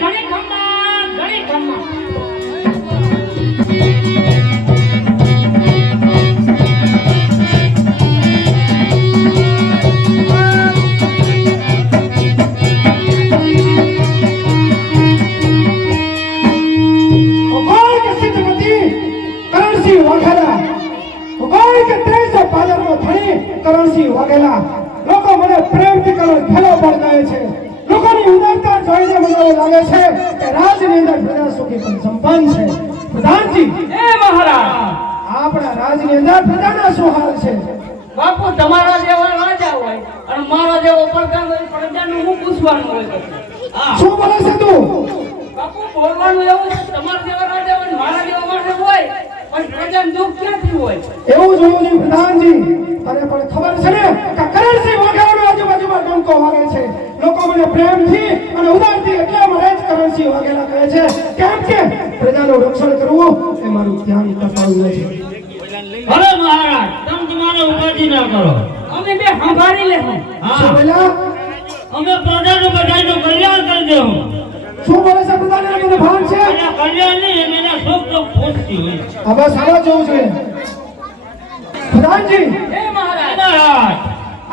ઘણી ખમ્મા કરણસિંહ વાઘેલા લોકો મને પ્રેમથી ખેલો પણ કહે છે. લોકોની ઉદારતા જોઈને મને લાગે છે કે રાજની અંદર પ્રજા સુખી પણ સંપન્ન છે. પ્રધાનજી એ મહારાજ આપણા રાજની અંદર પ્રજાના શું હાલ છે? બાપુ તમારા જેવા રાજા હોય અને મારા જેવો પ્રધાન હોય, પ્રજાનું હું પૂછવાનું હોય? શું બોલે છે તું? બાપુ બોલવાનું એવું છે, તમારા જેવા રાજા હોય મારા જેવા માણસ હોય પણ પ્રજાનું દુઃખ ક્યાંથી હોય? એવું જોયું છે પ્રધાનજી. તને પણ ખબર છે ને કે કરણસિંહ વાઘેલાનો આજુબાજુમાં ડંકો વાગે છે. લોકો મને પ્રેમથી અને ઉદારથી એટલે મને જ કરણસિંહ વાઘેલા કહે છે, કેમ કે પ્રજાનું રક્ષણ કરવું એ મારું ધ્યાન તપાવવું છે. અરે મહારાજ તમે તમારે ઉપાધિ ના કરો, અમે બે સંભાળી લેવું. શું બોલ્યા? અમે પ્રજાનું બધાનું કલ્યાણ કરી દેવું. શું બોલે છે પ્રધાને? મને ભાન છે એના કલ્યાણ નહીં એના સુખ તો પૂછતી હોય. આ બસ આવા જોવું જોઈએ. પ્રધાનજી એ મહારાજ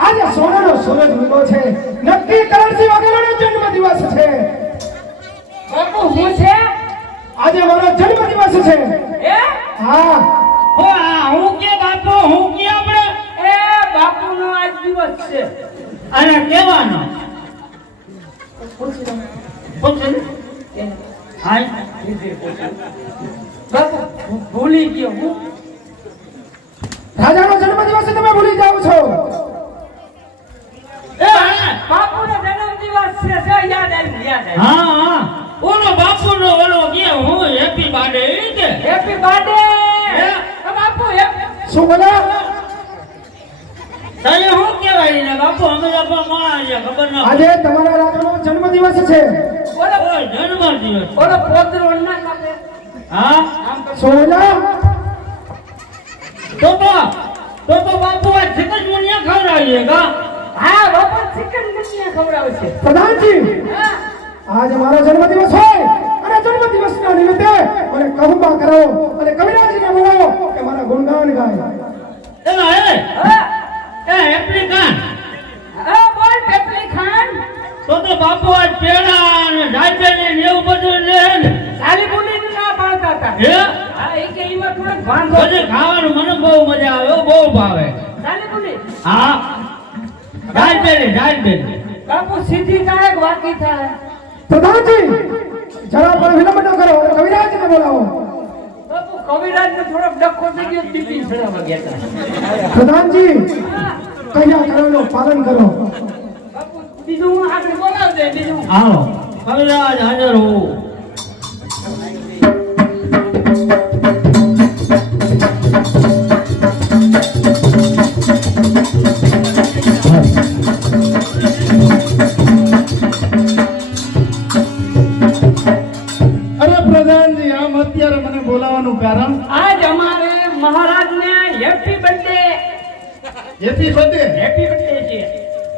આજે સોનાનો સૂરજ ઉગ્યો છે. નક્કી કરણસિંહ વાઘેલાનો જન્મ દિવસ છે. બાપુ હું છે આજે મારો જન્મ દિવસ છે. એ હા હો હું કે બાપુ હું કે આપણે એ બાપુનો આજ દિવસ છે. અને કેવાનો પૂછી લો. પૂછે હાય બાપુ ભૂલી ગયો હું. રાજાનો જન્મ દિવસ તમે ભૂલી જાવ છો. એ હા બાપુનો જન્મ દિવસ છે. યાદ આવ્યું. હા ઓલો બાપુનો ઓલો કે હું હેપી બર્થડે કે હેપી બર્થડે બાપુ. શું બોલ્યા? તને શું કહેવાય ને બાપુ અમે તો માણસ છે ખબર ના આજે તમારા રાજાનો જન્મ દિવસ છે. ઓલો જન્મ દિવસ ઓલો પોતરો ના કાપે. હા શું બોલ્યા? તો બાપુ આ ચિકન મુનિયા ખવડાવીએ કા? હા બાપુ ચિકન ગુનિયા ખવડાવશે. પ્રધાનજી હા આજે મારો જન્મ દિવસ હોય અને જન્મ દિવસના નિમિત્તે મને કહુંબા કરાવો અને કવિરાજને બોલાવો કે મારા ગુણગાન ગાય. એલા હા એ એપ્લિકાન બોલ પેપલી ખાન. તો બાપુ આ પેડા અને ડાયબેટી ને એવું બધું લે ને સાલી બોલી ના પાડતા હતા. હે હા એ કે એમાં થોડોક ભાંગો. બધું ખાવાનું મને બહુ મજા આવે બહુ ભાવે. સાલી બોલી હા ડાયબેટી બાપુ સીધી કાંઈક વાકી થાય. પ્રધાનજી જરા પણ વિલંબ ન કરો અને કવિરાજને બોલાવો. બાપુ કવિરાજ ને થોડોક ડખો થઈ ગયો, બીપી ચડાવવા ગયા હતા. પ્રધાનજી કયા કરોનું પાલન કરો. બાપુ બીજું હું આગળ બોલાવ દે. બીજું આવો કવિરાજ હાજર હો. અરે પ્રધાનજી આમ અત્યારે મને બોલાવવાનું કારણ? આજ અમારે મહારાજને હેપી બર્થડે હેપી બર્થડે છે.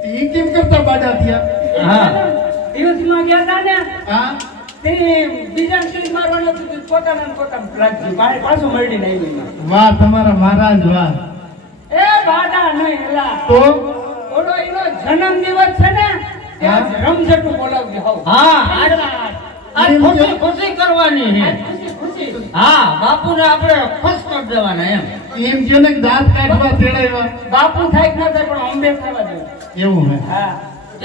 ઈ કેમ કરતા બાડા થયા? હા દિવસમાં ગયા હતા ને હા તે બીજા સ્ટેજ મારવાનું હતું તે પોતાના પ્લાન પાછું મળી આવ્યું. વાહ તમારા મહારાજ વાહ. એ બાડા નહીં એલા તો ઓલો એનો જન્મ દિવસ છે ને ત્યાં રમઝટું બોલાવજો. હા આ ખુશી કરવાની છે. ખુશી હા બાપુને આપણે ખુશ કરી દેવાના એમ. એમ કે ને દાંત કાઢવા તેડાવ્યા બાપુ થાય કે ના થાય પણ અંબે થવા દે. એવું હે? હા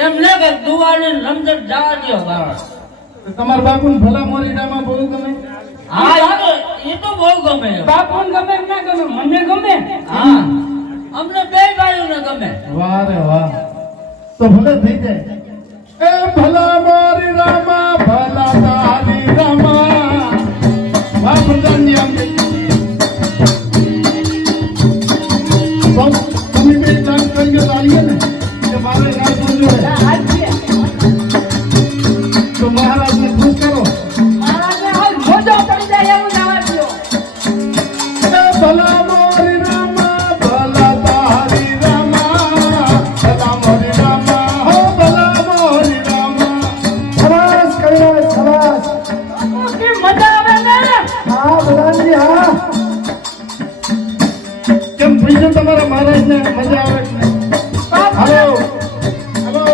એમ ને કે દુવાને રમઝટ જવા દો બાળક. તમારા બાપુને ભલા મોરીડામાં બહુ ગમે? હા એ તો બહુ ગમે. બાપુને ગમે કે ના ગમે મને ગમે. હા અમને બે ભાઈઓને ગમે. વાહ રે વાહ. તો ભલે થઈ જાય. એ ભલા મોરી રામા ભલા તારી રામા. વાહ પ્રધાનજી આમ તમે બે દાન કરીને લાવીએ ને કે મારે રાજ મંજૂર છે. આજ છે તો મહારાજને ખુશ કરો. મહારાજને હાલ મોજો પડી જાય એવું જવા દો. એ ભલા મોરી રામા ભલા તારી રામા. ભલા મોરી રામા હો ભલા મોરી રામા. શાબાશ કવિરાજ શાબાશ. હા પ્રધાનજી હા. કેમ પૂછ્યું તમારા મહારાજને મજા આવે કે નહીં? હાલો હાલો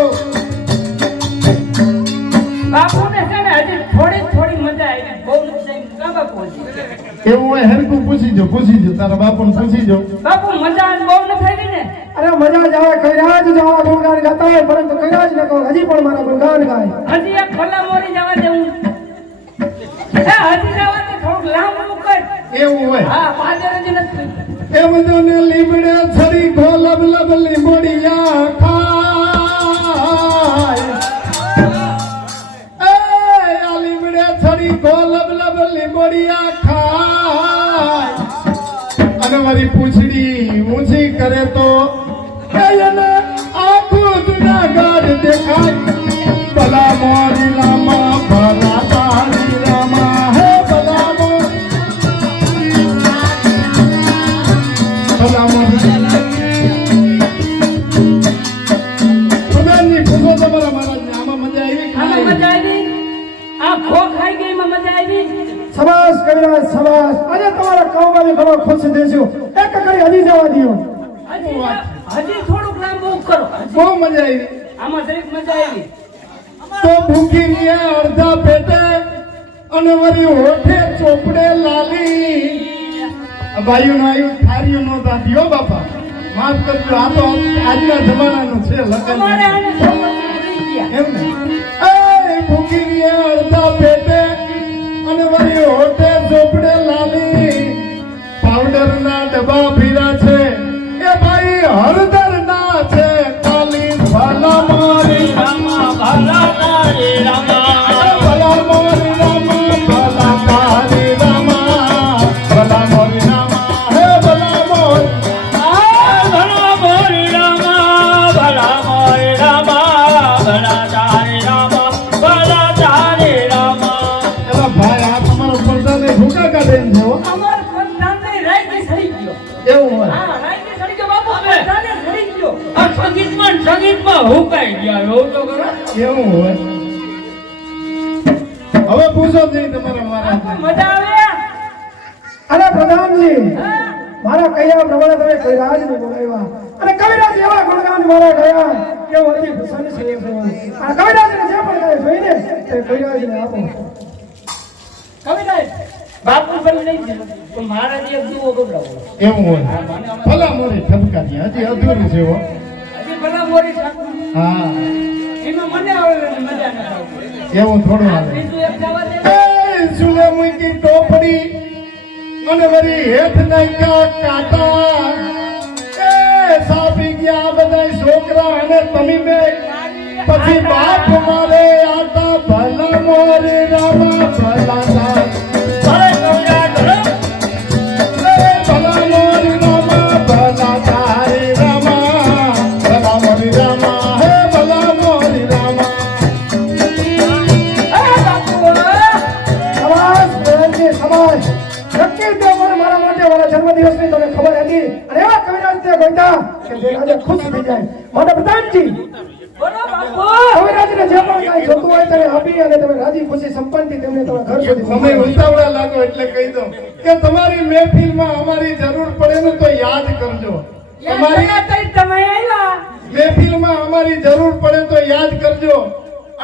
બાપુને છે ને હજી થોડી મજા આવી, બહુ નથી કા બાપુ? એવું હોય હરકું પૂછી જો તારા બાપુને પૂછી જો. બાપુ મજા બહુ નથી આવી ને? અરે મજા જ આવે. કૈરાજ જો આ ગુણગાન ગાતા હોય, પરંતુ કૈરાજ ને કહો હજી પણ મારા ગુણગાન ગાય. હજી એક ભલા મોરી જવા દેવું. હજી જવા દે, થોડુંક લાંબુ કર. એવું હોય હા, પાદર જ નથી. એ બધોને લીમડે છરી ગોલબ લબ લીંબોડિયા ખાય. એ આ લીમડે છરી ગોલબ લબ લીંબોડિયા ખાય. અને મારી પૂંછડી ઊંચી કરે તો એને આખું જુનાગઢ દેખાય. ભલા મોરી રામા ભલા તારી રામા હે ભલા મોરી ભલા મોરી. પ્રધાનજી પૂછો તમારા મહારાજને આમાં મજા આવી કે આમાં નહીં? મજા આવી? આ ખો ખાઈ ગઈ એમાં મજા આવી? સબાસ કૈરાજ સબાસ. આજે તમારા કામમાં ઘણો ખુશ દેશું. એક કરી હજી જવા દો. હજી થોડુંક લાંબુ કરો. બહુ મજા આવી. આમાં જરીક મજા આવી. તો ભૂખી રહ્યા અડધા પેટે અને વળી હોઠે ચોપડે લાલી. બાયુનો આયુ થારીઓ નો દાદીઓ બાપા માફ કરજો. આ તો આજના જમાનાનું છે લગન તમારે આને સંપત્તિ ભૂલી ગયા. એમ ને એ ભૂખી રહ્યા અડધા પેટે અને વળી હોઠે ચોપડે લાલી. પાવડર ના ડબ્બા ભીરા છે એ ભાઈ હળદર ના છે કાલી. ભલા મારી રામા ભલા તારી રામા ભલા મોરી રામા ભલા તારી રામા ભલા મોરી રામા હે ભલા મોરી. ભલા મોરી રામા ભલા મોરી રામા ભલા તારી રામા ભલા તારી રામા. એલા ભાઈ આ તમારો પડદાને ભૂકા કાઢે છે હો. અમાર પ્રધાનને રાઈતે સડી ગયો. એવું હોય હા, રાઈતે સડી ગયો બાપુ. પ્રધાને સડી ગયો. આ સંગીતમાં હુકાઈ ગયા એવું તો કરો. એવું હોય. હવે પૂછો જઈ તમારા બાપુ, મહારાજ. મજા આવે? અરે પ્રધાનજી હા? મારા કૈયા પ્રમાણે તમે કૈરાજને બોલાવ્યા અને કવિરાજ એવા ગુણગાન મારા ગયા કે હું અતિ પ્રસન્ન છું. આ કવિરાજને જે પણ કાંઈ જોઈને તે કૈરાજને આપો. કવિરાજ, બાપુ બની નહીં છે. તો મારા જે જુઓ ગભરાવો. એવું હોય ભલા મોરી ઠપકારી હજી અધૂરું છે હો. હજી ભલા મોરી ઠાકુર. હા એમાં મને આવે મજા ન આવે. એવું થોડું આ આવે. બીજું એક જવા દે. એ સુલે મૂકી ટોપડી અને વળી હેઠ નાખ્યા કાંટા. એ સાપી ગયા બધા છોકરા અને તમે બે પછી બાપ મારે આટા. ભલા મોરી રામા ભલા તારી. ભલે કવિરાજ ભલે. એ ભલા મોરી રામા ભલા તારી રામા ભલા મોરી રામા હે ભલા મોરી રામા. બાપુ, સબાસ પ્રધાનજી સબાસ. નક્કી તે મને મારા માટે મારા જન્મદિવસની તમને ખબર હતી અને એવા કવિરાજ તે ગોઈતા કે જે આજે ખુશ થઈ જાય. માટે પ્રધાનજી બોલો બાપુ. કવિરાજને જે પણ કાંઈ જોતું હોય તેને આપી અને તમે રાજી ખુશી સંપન્નથી તેમને તમારા ઘર સુધી તમે ઉતાવળા લાગો એટલે કહી દો કે તમારી મહેફિલમાં અમારી જરૂર પડે ને તો યાદ કરજો. તમારી તમે આવ્યા. મહેફિલમાં અમારી જરૂર પડે તો યાદ કરજો.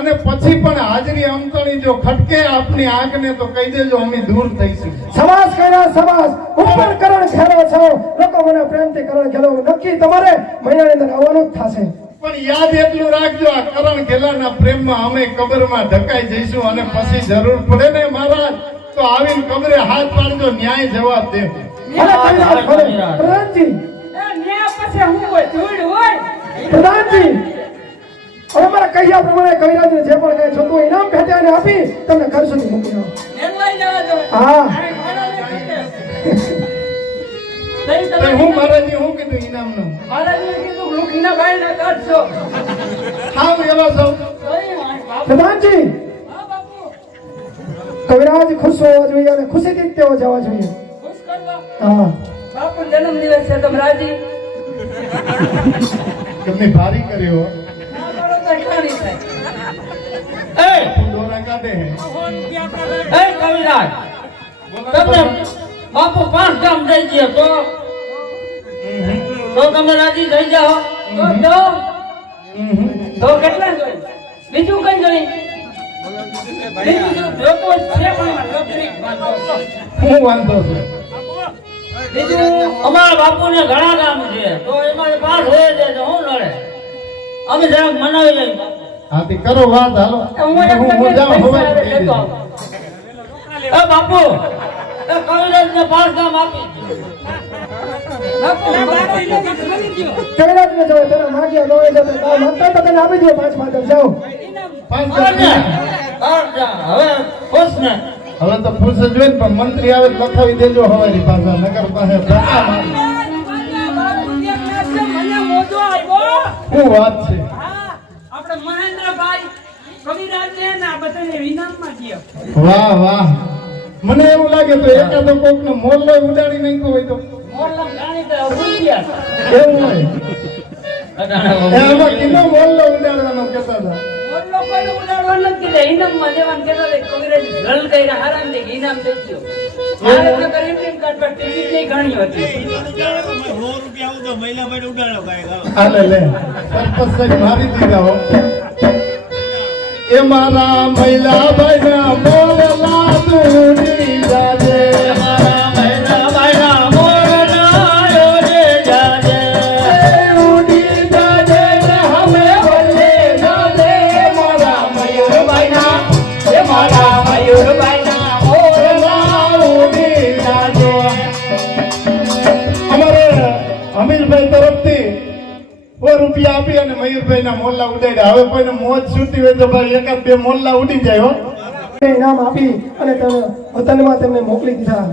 અને પછી પણ હાજરી અમતણી જો ખટકે આપની આંખને તો કહી દેજો અમે દૂર થઈશું. સબાસ કૈરાજ સબાસ. હું પણ કરણ ખેરો છો. લોકો મને પ્રેમથી કરણ ખેલો. નક્કી તમારે મહિનાની અંદર આવવાનું જ થશે. પણ યાદ એટલું રાખજો આ કરણ ઘેલાના પ્રેમમાં અમે કબરમાં ઢકાઈ જઈશું અને પછી જરૂર પડે ને મહારાજ તો આવીને કબરે હાથ પાડજો. ન્યાય જવાબ દે. ભલે કૈરાજ ભલે. પ્રધાનજી એ ન્યા પછી હું હોય ધૂળ હોય. પ્રધાનજી હવે મારા કહ્યા પ્રમાણે કવિરાજને જે પણ કાંઈ જોતું હોય ઇનામ ભેટે અને આપી તમને ઘર સુધી મૂકી આવો. એમ લઈ જવા દો. હા. અરે મારા ને તો હું મહારાજને હું કીધું ઇનામનું? મહારાજે કીધું લુખીના ભાઈને કાઢશો. હાવ એવા સૌ. તોય બાપુ. પ્રધાનજી હા બાપુ, કવિરાજ ખુશ હોવા જોઈએ અને ખુશીથી જ તેઓ જવા જોઈએ. ખુશ કરવા. હા બાપુ જન્મદિવસ છે તમે રાજી? તમને ભારી કર્યો. ના કરો તો ઠાણી થાય. એ દોરા કાઢે હે. એ કવિરાજ તમને બાપુ 5 ગામ જઈ ગયો તો તમે રાજી થઈ જાઓ તો કેટલા જોઈ બીજું કઈ જોઈ બીજું જોતો છે પણ લક્ષિક વાંધો હું વાંધો છે બીજું અમારા બાપુને ઘણા કામ છે તો એમાં 5 હોય છે તો હું નડે અમે જરાક મનાવી લઈએ હાથી કરો વાત હાલો હું એક હું જાઉં પૈસા હવે લેતો આવું. એ બાપુ એ કવિરાજને 5 ગામ આપી કૈલાસને જો તેના માગ્યા ન હોય તો કામ માંગતા તો તને આપી દો 5 માધવ જાઓ 5 હવે ખુશ ને હવે તો ફુરસત જોઈએ ને પણ મંત્રી આવે તો લખાવી દેજો હવારી પાછા નગર પાસે ધક્કા મારે. મને મોજો આવ્યો શું વાત છે આપણે મહેન્દ્રભાઈ કવિરાજને ના બધાને ઇનામમાં દયો વાહ વાહ મને એવું લાગે તો એકાદો કોકનો મોરલો ઉડાડી નાખ્યો હોય તો મોરલમ ગાણી તો ભૂલ્યા એવું હોય એમાં કિનો મોરલો ઉડાડવાનો કહેતા હતા મોરલો કોઈને ઉડાડવાનો જ કીધે ઇનામમાં દેવાનું કહેતા હતા કવિરાજ રલ કઈરા હારામ દે ઇનામ દઈ દો મારે તો કરી ટીમ કાર્ડ પર ટિકિટ નહીં ઘણી હતી હાલે લે સરપંચ સાહેબ મારી દીધા હો એ મારા મહિલા ભાઈના મોરલા દૂરી જાજે મારા મહિના ભાઈના મોરલા ઓરે જાજે ઉડી જાજે ને હમે ભલે જાજે મારા મયુર ભાઈના એ મારા મયુર ભાઈના મોરલા ઉડી જાજે અમારે અમીરભાઈ તરફથી રૂપિયા આપી અને મયુરભાઈ ના મોરલા ઉડાડ્યા હવે કોઈને મોજ છૂટી હોય તો ભાઈ એકાદ બે મોરલા ઉડી જાય હો ઇનામ આપી અને તેને વતનમાં તેમને મોકલી દીધા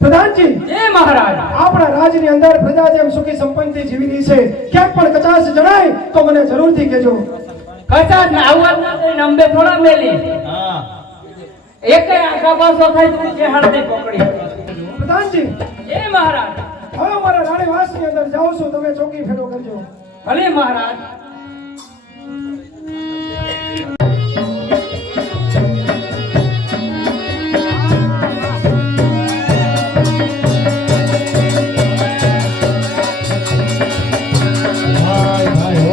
પ્રધાનજી જય મહારાજ આપણા રાજની અંદર પ્રજા જેમ સુખી સંપન્નથી જીવી રહી છે ક્યાંક પણ કચાશ જણાય તો મને જરૂરથી કહેજો કચાસ ને આવવા ના થઈને અંબે થોડા મેલી હા એકે આખા પાસો થાય તો જે હાડે પકડી પ્રધાનજી જય મહારાજ હવે અમારા રાણીવાસની અંદર જાઉં છું તમે ચોકી ફેરો કરજો ભલે મહારાજ ભાઈ ભાઈ હો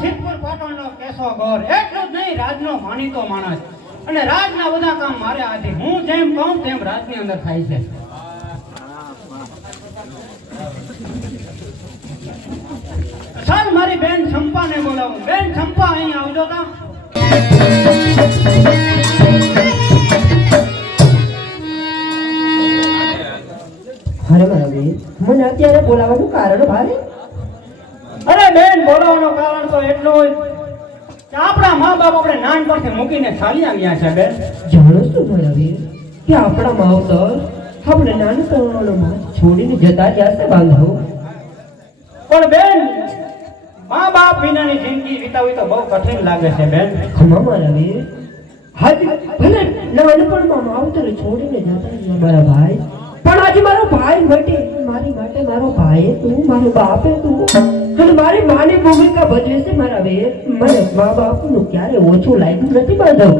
સિદ્ધપુર પાટણનો કેશવ ગોર એટલું જ નહીં રાજનો માનીતો માણસ અને રાજના બધા કામ મારે આથી હું જેમ કહું તેમ રાજની અંદર થાય છે ચાલ મારી બેન ચંપાને બોલાવું બેન ચંપા અહીં આવજો તા અરે મારા બેન મને અત્યારે બોલાવવાનું કારણ ભારે અરે બેન બોલાવવાનું કારણ તો એટલું કે આપણા મા બાપ આપણે નાનપણથી મૂકીને ચાલી આવ્યા છે બેન જાણો છો મારા બેન કે આપણા માવતર આપણે નાનપણનો માસ છોડીને જતા રહ્યા છે બાંધવ પણ બેન મા બાપ વિનાની જિંદગી વિતાવી તો બહુ કઠિન લાગે છે બેન ખમા મારા બેન આજ ભલે નાનપણમાં માવતર છોડીને જતા રહ્યા મારા ભાઈ પણ આજે મારો ભાઈ માટે મારી માટે મારો ભાઈ તું મારો બાપે તું અને મારી માની ભૂમિકા ભજવે છે મારા બેન મને મા બાપનું ક્યારે ઓછું લાગ્યું નથી બાંધવ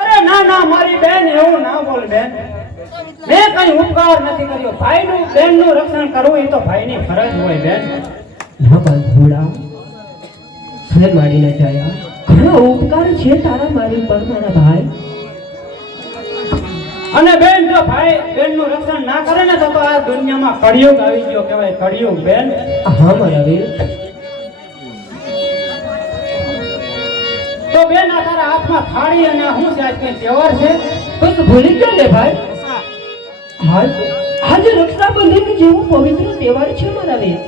અરે ના ના મારી બેન એવું ના બોલ બેન મેં કઈ ઉપકાર નથી કર્યો ભાઈનું બેનનું રક્ષણ કરવું એ તો ભાઈની ફરજ હોય બેન ના બાંધોડા હે માડીને જાયા ઘણો ઉપકાર છે તારા મારી પર મારા ભાઈ અને બેન જો ભાઈ બેનનું રક્ષણ ના કરે ને તો આ દુનિયામાં કળિયુગ આવી ગયો કહેવાય કળિયુગ બેન હા મારા બેન તો બેન આ તારા હાથમાં થાળી અને આ શું છે આજ કઈ તહેવાર છે બસ ભૂલી ગયા ને ભાઈ આજે રક્ષાબંધન જેવો પવિત્ર તહેવાર છે મારા બેન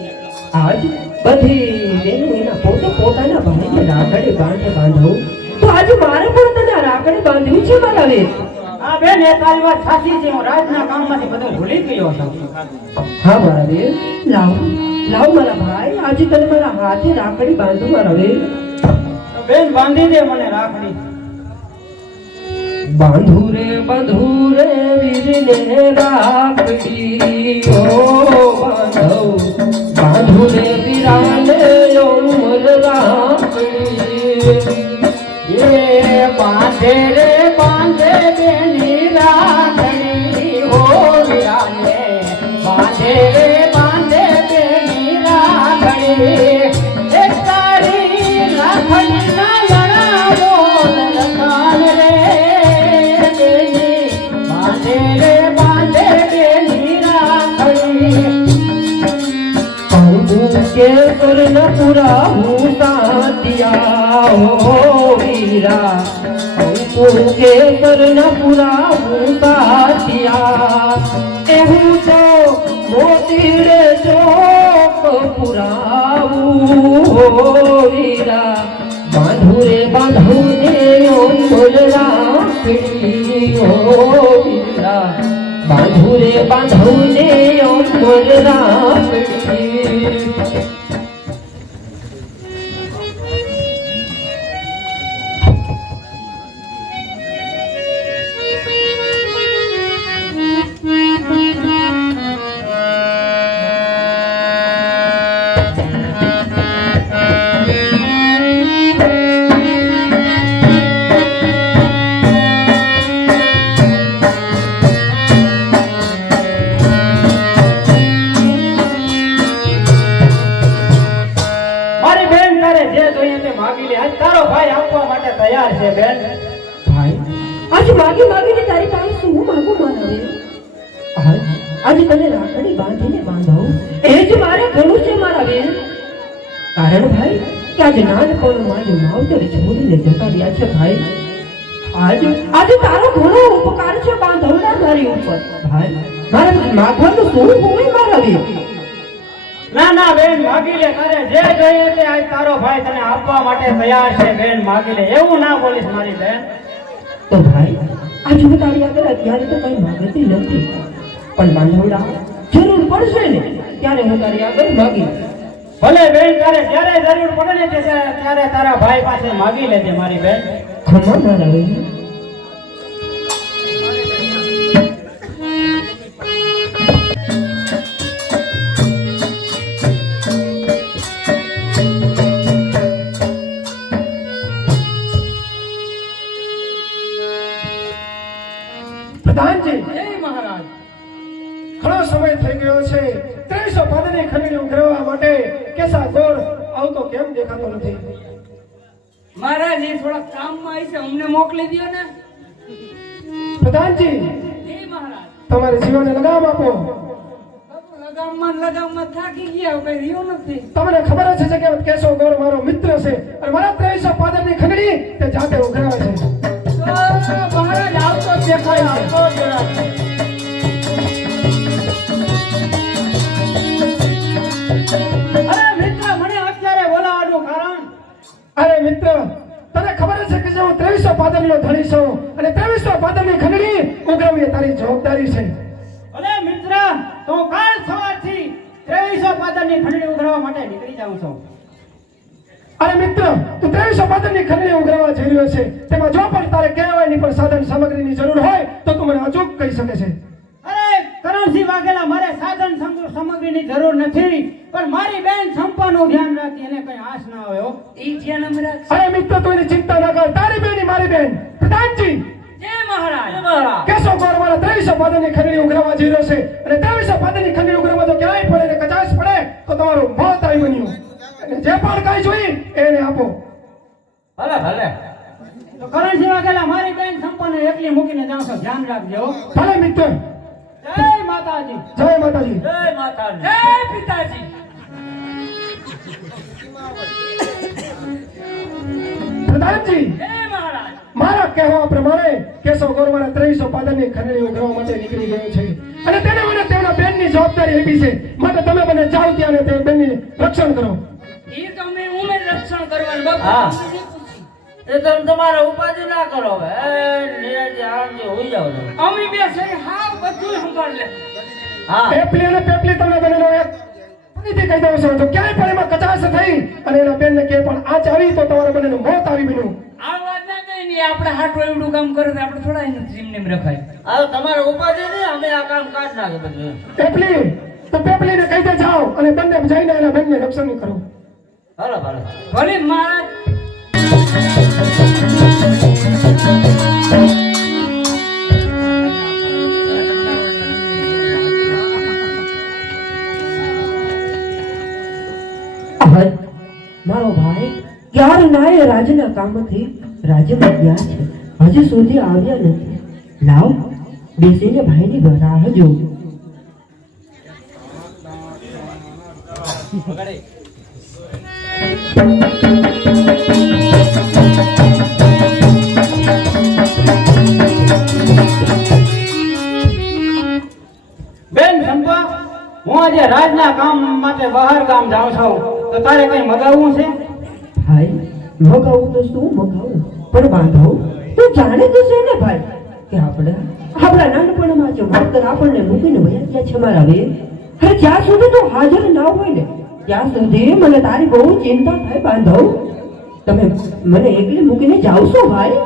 આજ બધી બહેનો એના પોતાના ભાઈને રાખડી બાંધવું તો આજે મારે પણ તને રાખડી બાંધવી છે મારા બેન હા બેન એ તારી વાત સાચી છે હું રાજના કામમાંથી બધું ભૂલી ગયો છું હા મારા બેન લાવ મારા ભાઈ આજે તને મારા હાથે રાખડી બાંધું મારા બેન તો બેન બાંધી દે મને રાખડી બાંધુ રે વીરને રાખડી ઓ બાંધુ રે વીરાને ઉમર રાખડી એ બાંધે રે બાંધે બેની રાખડી હો વીરાને બાંધે રે બાંધે બેની રાખડી એ તારી રાખડી ના લડાવો લલકાર રે બેની બાંધે રે બાંધે બેની રાખડી કે કરણ પુરા હું સાતિયા હો વીરા કે કરણ પુરા હું સાતિયા એવું તો મોતી રે ચોક પુરાવું હો વીરા બાંધુ ને ઓલ રાખડી હો વીરા બાંધુ ને ઓલ રાખડી મારી બેન તારે જે જોઈએ તે માગી લે. આજ તારો ભાઈ આપવા માટે તૈયાર છે બેન. ભાઈ આજ માગીને તારી પાસે શું માંગુ માનવે આજે તને રાખડી બાંધીને બાંધો એ જ મારે ઘણું છે મારા બેન. કારણ ભાઈ કે આજે નાનપણમાં જે માવતર છોડીને જતા રહ્યા છે ભાઈ આજે તારો ઘણો ઉપકાર છે બાંધવડા મારી ઉપર. ભાઈ મારે માગવાનું શું હોય મારા બેન? ના ના બેન માગી લે. તારે જે જોઈએ તે આજ તારો ભાઈ તને આપવા માટે તૈયાર છે બેન. માગી લે. એવું ના બોલીશ મારી બેન. તો ભાઈ આજ હું તારી આગળ અત્યારે તો કઈ માગતી નથી, પણ બાંધવડા જરૂર પડશે ને ત્યારે હું તારી આગળ માગી લઈશ. ભલે બેન તારે જ્યારે જરૂર પડે ને ત્યારે તારા ભાઈ પાસે માગી લેજે મારી બેન. ખમા મારા બેન. પ્રધાનજી જય મહારાજ. ઘણો સમય થઈ ગયો છે. 300 પાદરની ખંડણી ઉઘરાવવા માટે કેસા ગોર આવતો કેમ દેખાતો નથી? મહારાજ એ થોડા કામમાં આવી છે, અમને મોકલી દ્યો ને. પ્રધાનજી જય મહારાજ. તમારે જીવનને લગામ આપો. લગામમાં થાકી ગયા, કઈ રહ્યું નથી. તમને ખબર જ છે કે કેશવ ગોર મારો મિત્ર છે અને મારા 300 પાદરની ખંડણી તે જાતે ઉઘરાવે છે. તો મહારાજ આવતો જ દેખાય છે. અરે મિત્ર મને અત્યારે બોલાવવાનું કારણ? અરે મિત્ર, તને ખબર જ છે કે હું 300 પાદરનો ધણી છું અને 300 પાદરની ખંડણી ઉઘરાવવી એ તારી જવાબદારી છે. અરે મિત્ર તો કાલ સવારથી 2300 પાદરની ખંડણી ઉઘરાવવા માટે નીકળી જાઉં છું. અરે મિત્ર, તું 300 પાદરની ખંડણી ઉઘરાવવા જઈ રહ્યો છે. તેમાં જો પણ તારે કહેવાયની પણ સાધન સામગ્રીની જરૂર હોય તો તું મને અચૂક કહી શકે છે. અરે કરણસિંહ વાઘેલા, મારે સાધન સામગ્રીની જરૂર નથી, પણ મારી બેન સંપાનું ધ્યાન રાખી એને કઈ આશ ના હોય હો. ઈ ધ્યાન અમે રાખશું. અરે મિત્ર, તું એની ચિંતા ન કર. તારી બેન ઈ મારી બેન. પ્રધાનજી જય મહારાજ. કેશવ ગોર મારા 300 પાદરની ખંડણી ઉઘરાવવા જઈ રહ્યો છે અને 300 પાદરની ખંડણી ઉઘરાવવા જો ક્યાંય પડે ને કચાશ પડે તો તમારું મોત આવી બન્યું. અને જે પણ કાંઈ જોઈ એને આપો. ભલે ભલે. તો કરણસિંહ વાઘેલા, મારી બેન સંપાને એકલી મૂકીને જાઉં છું, ધ્યાન રાખજો. ભલે મિત્ર. જય માતાજી. જય માતાજી. જય માતાજી. જય પિતાજી. પ્રધાનજી, જય મહારાજ. મારા કહેવા પ્રમાણે કેશવ ગોર મારા 300 પાદરની ખંડણી ઉઘરાવવા માટે નીકળી ગયો છે અને તેને મને તેમના બેનની જવાબદારી આપી છે. માટે તમે મને જાઓ ત્યાં અને તે બેનની રક્ષણ કરો. ઈ તો અમે ઉમેર રક્ષણ કરવાનું બાપુ. હા. તમને નહીં પૂછી. એ તમે તમારે ઉપાધિ ના કરો હવે. નિરાજી આરામથી હોઈ જાવ છો. અમે બે છે હા બધું સંભાળ લે. હા પેપલી અને પેપલી તમને બંનેનો એક પરીથી કહી દઉં છું. જો ક્યાંય પણ એમાં કચાશ થઈ અને એના બેનને કે પણ આંચ આવી તો તમારા બંનેનું મોત આવી બન્યું. આ વાત ના કઈ એ આપણે હાટો એવડું કામ કરે તો આપણે થોડા એને જીમનેમ રખાય. આ તમારે ઉપાધિ નહીં, અમે આ કામ કાઢ નાખે બધું. પેપલી તો પેપલીને કહી દે જાઓ અને બંને જઈને એના બેનને રક્ષણ કરો. હાલો હાલો. ભલે મહારાજ. મારો ભાઈ ક્યારે નાય રાજના કામથી રાજ્યમાં ગયા છે, હજી સુધી આવ્યા નથી. લાવ બેસીને ભાઈની રાહ જો. બેન સંપા, હું આજે રાજના કામ માટે બહાર ગામ જાઉં છું, તો તારે કઈ મગાવવું છે? ભાઈ મગાવું તો શું મગાવું, પણ બાંધવ તું જાણે તો છે ને ભાઈ કે આપણા નાનપણમાં જો માસ્તર આપણને મૂકીને વયા ગયા છે મારા વે. અરે જ્યાં સુધી તું હાજર ના હોય ને ત્યાં સુધી મને તારી બહુ ચિંતા થાય બાંધવ. તમે મને એકલી મૂકીને જાવ છો ભાઈ?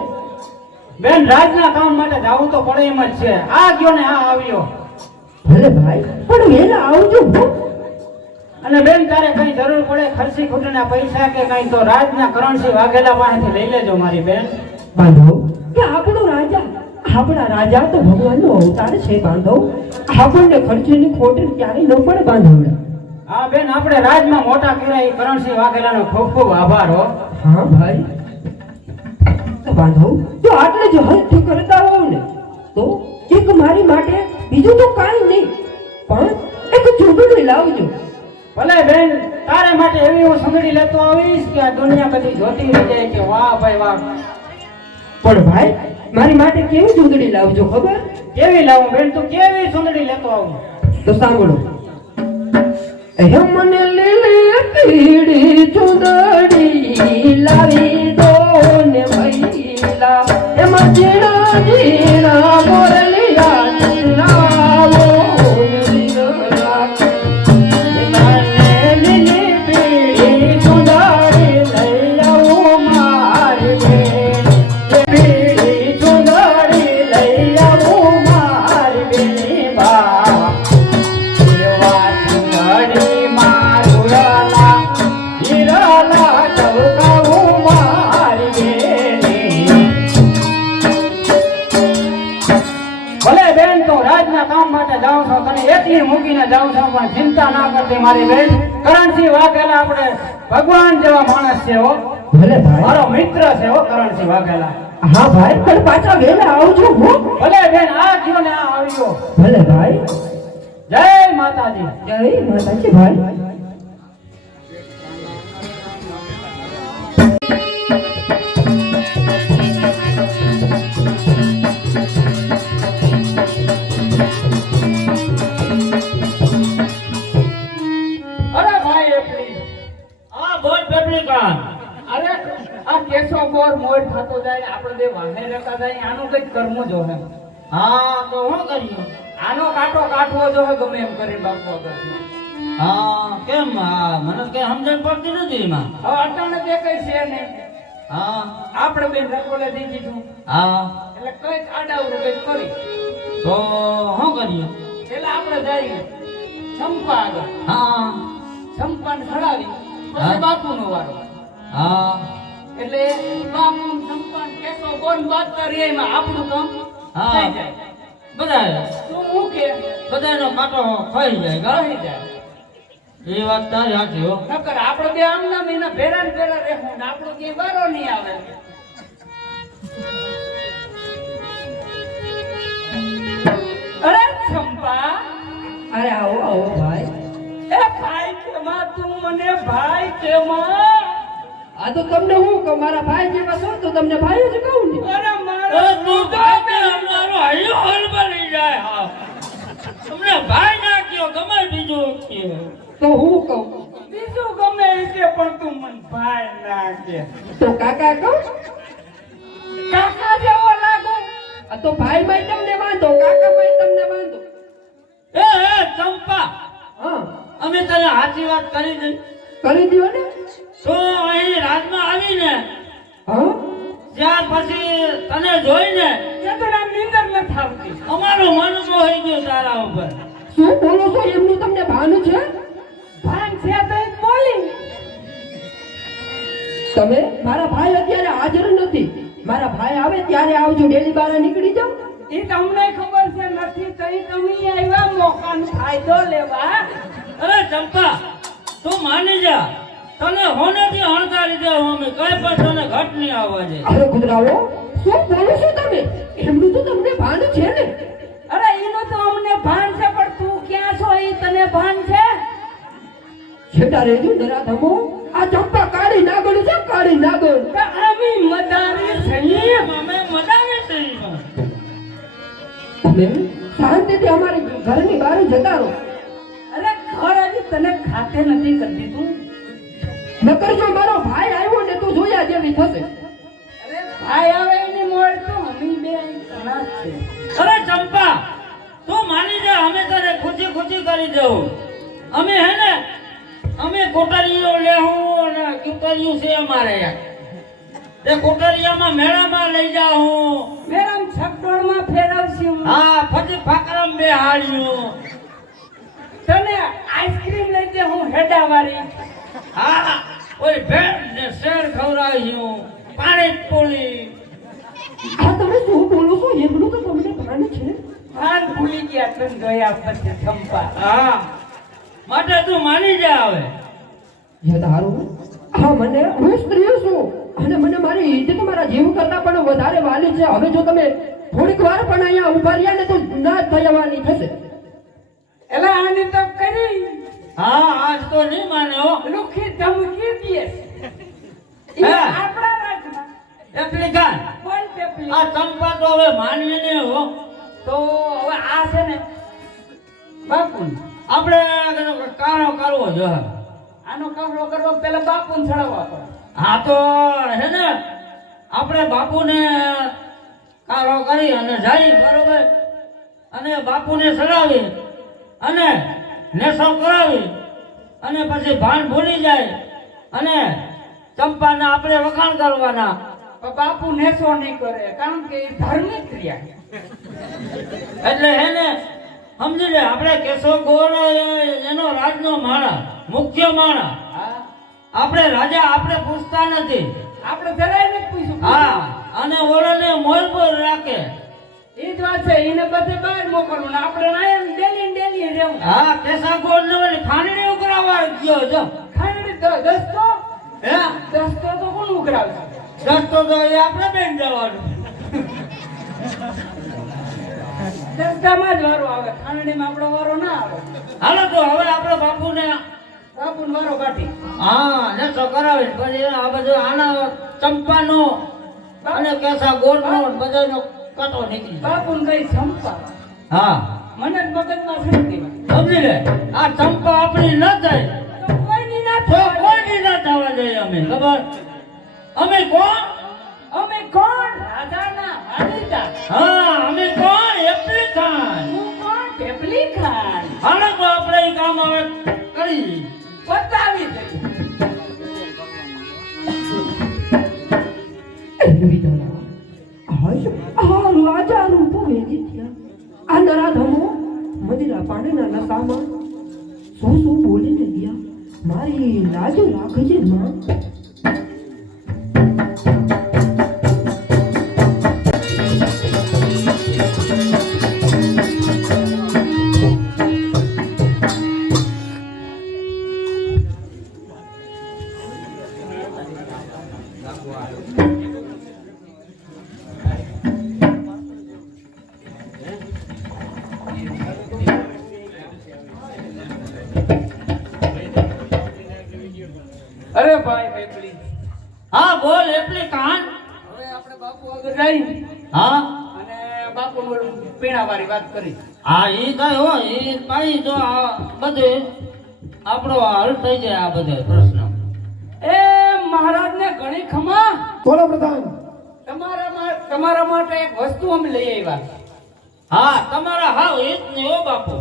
બેન રાજના કામ માટે જાવું તો પડે એમ જ છે. આ ગયો ને આ આવ્યો. ભલે ભાઈ પણ વેલા આવજો હો. અને બેન તારે કઈ જરૂર પડે ખર્ચી ખૂટીના પૈસા કે કઈ તો રાજના કરણસિંહ વાઘેલા પાસેથી લઈ લેજો મારી બેન. બાંધવ કે આપણા રાજા તો ભગવાનનો અવતાર છે બાંધવ. આપણને ખર્ચની ખોટ ક્યારે ન પડે બાંધવડા. હા બેન, આપણે રાજમાં મોટા કર્યા એ કરણસિંહ વાઘેલાનો ખૂબ ખૂબ આભાર હો. હા ભાઈ તો બાંધવ જો આટલે જ હદ કરતા હોવ ને તો એક મારી માટે બીજું તો કાંઈ નહીં પણ એક ચૂંટણી લાવજો. ભલે બેન, તારે માટે એવી હું સંગડી લેતો આવીશ કે આ દુનિયા કદી જોતી રહી જાય કે વાહ ભાઈ વાહ. પણ ભાઈ મારી માટે કેવી ચૂંટણી લાવજો ખબર? કેવી લાવું બેન? તું કેવી સુંદરી લેતો આવું? તો સાંભળો. હે મને લીલી પીળી ચૂંદડી લાવી દો ને મૈલા, એમાં ઝીણા ઝીણા મોરલિયા લાવો ને લીલા. લીલી પીળી સુંદરી લઈ આવું મારી બેન. પીળી સુંદરી લઈ આવું મારી બેની બા. એવા સુંદરી મારુલા હીરાલા ટવકાવું મારી બેની. ભલે બેન, તો રાજના કામ માટે જાઉં છું, તને એકલી મૂકીને જાઉં છું, પણ ચિંતા ના કરતી મારી બેન. કરણસિંહ વાઘેલા આપણે ભગવાન જેવા માણસ છે હો. ભલે ભાઈ. મારો મિત્ર છે હો કરણસિંહ વાઘેલા. હા ભાઈ પણ પાછા વેલા આવજો હો. ભલે બેન, આ ગયો ને આ આવ્યો. ભલે ભાઈ. જય માતાજી. જય માતાજી ભાઈ. અરે ભાઈ એપલી. આ બોલ પેપલી કાન. અરે આ કેસો બોર મોર થતો જાય, આપણે બે વાહે રહેતા જાય, આનું કઈક કર્મ જો હે. હા તો શું કર્યું? આનો કાંટો કાઢવો જો હે ગમે એમ કરીને બાપુ આગળ. હા કેમ? મને કઈ સમજણ પડતી નથી એમાં. હવે અચાનક એ કઈ છે નહીં. હા આપણે બેન રકોલે દઈ દીધું હા એટલે કઈક આડાવડું કઈક કરી. તો શું કર્યું? પેલા આપણે જઈ ચંપા આગળ, હા ચંપાને ચડાવી હા. પછી બાપુનો વારો. હા એટલે બાપુ ચંપાને કેસો બોન બાદ કરી એમાં આપણું કામ હા. થઈ જાય. બધા તું મૂકે બધાનો કાંટો ખાઈ જાય કા? રહી જાય. એ વાત તારી સાચી હો. નકર આપણે બે આમના મહિના ભેરા ને ભેરા રહેવું ને આપણો કે વારો નહીં આવે. અરે ચંપા, અરે આવો આવો ભાઈ. એ ભાઈ કેમાં તું મને ભાઈ કેમાં? આ તો તમને હું કહું, મારા ભાઈ જેવા છો તો તમને ભાઈ જ કહું ને. અરે એ મારો તું ભાઈ કે અમારો હૈયો હલમાં લઈ જાય. હા તમને ભાઈ ના કયો, ગમે બીજું કયો. તો હું કહું બીજું ગમે એ કે પણ તું મને ભાઈ ના કે. તો કાકા કહું. કાકા જેવો લાગુ. આ તો ભાઈ ભાઈ તમને બાંધો, કાકા ભાઈ તમને બાંધો. એ ચંપા, હા અમે તને સાચી વાત કરી દઈ. કરી દો ને. તો અહીં રાજમાં આવીને હા જ્યાં પછી તને જોઈને એ તો નામ નીંદર નથી આવતી. અમારું મન મોહી ગયું તારા ઉપર. શું બોલો છો? એમનું તમને ભાન છે? ભાન છે તો એ બોલી. તમે મારા ભાઈ અત્યારે હાજર નથી. મારા ભાઈ આવે ત્યારે આવજો. ડેલી બહાર નીકળી જાઓ. એ તમને ખબર છે નથી તઈ તમે આવ્યા મોકાનો ફાયદો લેવા. અરે ચંપા તું માની જા, તને હોનેથી હણકારી દે અમે કઈ પણ તને ઘટ નહીં આવવા દે. અરે કુતરાઓ, શું બોલો છો તમે? એમનું તો તમને ભાન છે ને? અરે એનું તો અમને ભાન છે પણ તું ક્યાં છો એ તને ભાન છે? છેટા રેજો નરાધમો. આ ચંપા કાળી નાગણ છે, કાળી નાગણ. કે અમે મદારી છીએ. અમે મજાને થઈ તમે શાંતિથી અમારી ઘરની બહાર જતા રહો. અરે ઘર હજી તને ખાતે નથી કરી દીધું. નકર જો મારો ભાઈ આવ્યો ને તો જોયા જેવી થશે. અરે ભાઈ આવે એની મોડ તો અમે બે અહીં ઘણા જ છે. અરે ચંપા તું માની જા, અમે તને ખુશી ખુશી કરી દઉં. અમે હે ને અમે કોટરીઓ લેવું અને કીર્તનીઓ છે અમારે. તે કોટરીયામાં મેળામાં લઈ જાઉં. મેરામ છકડોળમાં ફેરવશું. હા પછી ફાકરમ બેહાડ્યું. તને આઈસ્ક્રીમ લઈ દે હું હેડાવાળી. હા ઓલી ભેળ ને શેર ખવડાવ્યું, પાણી પૂરી. આ તમે શું બોલો છો? એમનું તો તમને ભાન છે? ભાન ભૂલી ગયા તને ગયા પછી ચંપા. હા માટે તું માની જા હવે. યદારું, હા મને હું સ્ત્રી છું અને મને મારી ઇજ્જત મારા જીવ કરતા પણ વધારે વાલી છે. હવે જો તમે થોડીક વાર પણ અહીંયા ઉભા રહ્યા ને તો ના થવાની થશે. એલા આને તો કરી હા આજ તો નહીં માને હો. લુખી ધમકી દે. હે? આપણા રાજમાં એટલી કાન કોણ ટેપલી? આ ચંપા તો હવે માનવી નહીં હો. તો હવે આ છે ને બાપુ આપણે કારો કરવો જો. આનો કાફલો કરવા પેલા બાપુને ચડાવવા પડે. હા તો હે ને આપણે બાપુને કારો કરી અને જાય બરોબર, અને બાપુને ચડાવી અને નેસો કરાવી અને પછી ભાન ભૂલી જાય અને ચંપાના આપણે વખાણ કરવાના. પણ બાપુ નેસો નહીં કરે કારણ કે એ ધાર્મિક ક્રિયા. એટલે હે ને સમજી લે, આપણે કેશવ ગોળ એનો રાજનો માણસ, મુખ્ય માણસ. હા આપણે રાજા આપણે પૂછતા નથી. આપણે જરાય નથી પૂછ્યું. હા અને ઓળને મોલ પર રાખે. એ જ વાત છે. એને બધે બહાર મોકલવું ને આપણે નાયન ડેલી રહેવું. હા કેશવ ગોળ ને ઓલી ખાંડણી ઉકરાવવા ગયો જો. ખાંડડી દસ્તો હે દસ્તો તો કોણ ઉઘરાવશે? દસ્તો તો એ આપણે બેન જવાનું. દસ્તામાં જ વારો આવે, ખાંડણીમાં આપણો વારો ના આવે. હાલો તો હવે આપણે બાપુને બાપુને વારો કાઢી. હા નેસો કરાવી પછી આ બધું આના ચંપાનો અને કેશવ ગોળનો બધાનો કટો નીકળી જાય. બાપુને કઈ ચંપા હા મને જ મગજમાં સડી ગઈ. સમજી લે, આ ચંપા આપણી ન થાય તો કોઈની ના તો થાય. કોઈની ના થવા દઈએ અમે. ખબર અમે કોણ? અમે કોણ? રાજાના વાલિદા. હા અમે કોણ? એપલી ખાન. હું કોણ? ટેપલી ખાન. હાલો તો આપણે એ કામ હવે કરી બતાવી દઈ. આ રાજા રૂપો વેદી થયા. આ નરાધમો મદિરા પાણીના નશામાં શું શું બોલીને ગયા. મારી લાજ રાખજે માં. અરે ભાઈ પેપલી, હા બોલ એપલી ખાન. હવે આપણે બાપુ આગળ જઈ હા અને બાપુનું ઓલું પીણાવાળી વાત કરી. હા ઈ થાય હો. ઈ પાઈ જો આ બધું આપણો હલ થઈ જાય. આ બધો પ્રશ્ન એ મહારાજને ઘણી ખમા. બોલો પ્રધાન. તમારા માટે એક વસ્તુ અમે લઈ આવ્યા. હા તમારા હાવ એ જ નહીં હો બાપુ.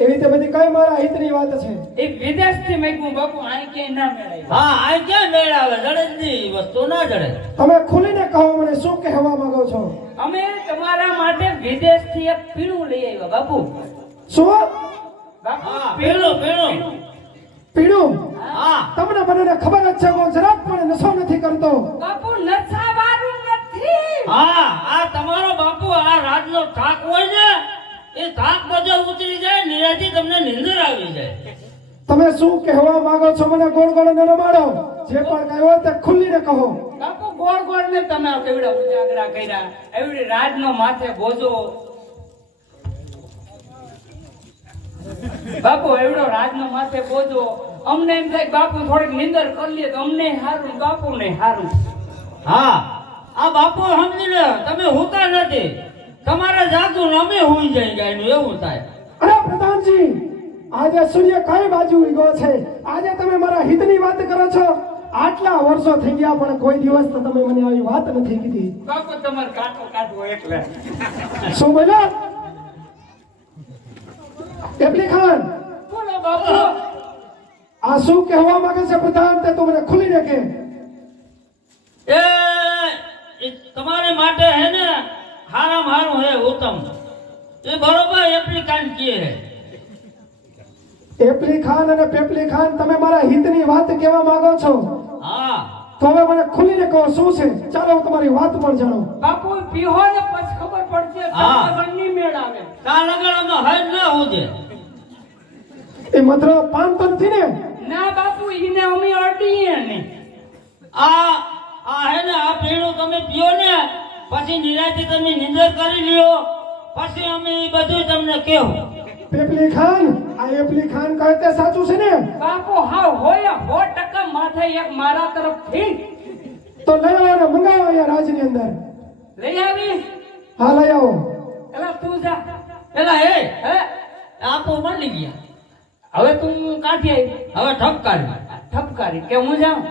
એવી રીતે બધી કઈ મારા હિતની વાત છે? એ વિદેશથી મેકું બાપુ આઈ ક્યાંય ના મેળાય. હા આ ક્યાં મેળ આવે? જડે જ નહીં, વસ્તુ ના જડે. તમે ખુલીને કહો મને શું કહેવા માંગો છો? અમે તમારા માટે વિદેશથી એક પીણું લઈ આવ્યા બાપુ. શું? બાપુ હા પીણું પીણું. પીણું? હા તમને બધાને ખબર જ છે હું જરાક પણ નશો નથી કરતો. બાપુ નશાવાળું નથી. હા આ તમારો બાપુ આ રાતનો થાક હોય ને એ થાક બધો ઉતરી જાય, નિરાથી તમને નિંદર આવી જાય. તમે શું કહેવા માંગો છો મને ગોળ ગોળ ન રમાડો. જે પણ કહ્યું હોય તે ખુલીને કહો. બાપુ ગોળ ગોળ ને તમે કેવડા ઉજાગરા કર્યા, એવડી રાજનો માથે બોજો. બાપુ એવડો રાજનો માથે બોજો. અમને એમ થાય કે બાપુ થોડીક નિંદર કરી લે તો અમને હારું, બાપુ ને હારું. હા આ બાપુ સમજી લે તમે હોતા નથી, તમારે જાતું ને અમે હોઈ જાય ગાયનું એવું થાય. અરે પ્રધાનજી, આજે સૂર્ય કઈ બાજુ ઉગ્યો છે? આજે તમે મારા હિતની વાત કરો છો? આટલા વર્ષો થઈ ગયા પણ કોઈ દિવસ તો તમે મને આવી વાત નથી કીધી. બાપુ તમારે કાંટો કાઢવો એટલે. શું બોલ્યા? પેપલી ખાન, બોલો બાપુ. આ શું કહેવા માંગે છે પ્રધાન તે તો મને ખુલીને કહે. એ તમારે માટે હે ને હારામ હારું હે ઉત્તમ એ બરોબર એપ્લિકાન કીએ હે. પેપલી ખાન અને પેપલી ખાન તમે મારા હિતની વાત કહેવા માંગો છો? હા તો હવે મને ખુલીને કહો શું છે? ચાલો હું તમારી વાત પણ જાણું. બાપુ પીહો ને પછી ખબર પડશે. હા. બંને મેળ આવે. કા લગનમાં હજ ના હોજે. એ માત્ર પાન તો નથી ને? ના બાપુ ઈને અમે અડીએ નહીં. આ આ હે ને આ પીણું તમે પીઓ ને પછી નિરાંતે તમે નિંદર કરી લ્યો, પછી અમે ઈ બધું તમને કહેવું. પેપલી ખાન, આ એપલી ખાન કહે તે સાચું છે ને? બાપુ હા હોય 100% માથે એક મારા તરફથી તો લઈ આવો ને મંગાવો અહીંયા રાજની અંદર. લઈ આવી. હા લઈ આવો. એલા તું જા. પેલા હે આપો મળી ગયા, હવે તું કાઢી આવી. હવે ઠપકારી. ઠપકારી કે હું જાઉં?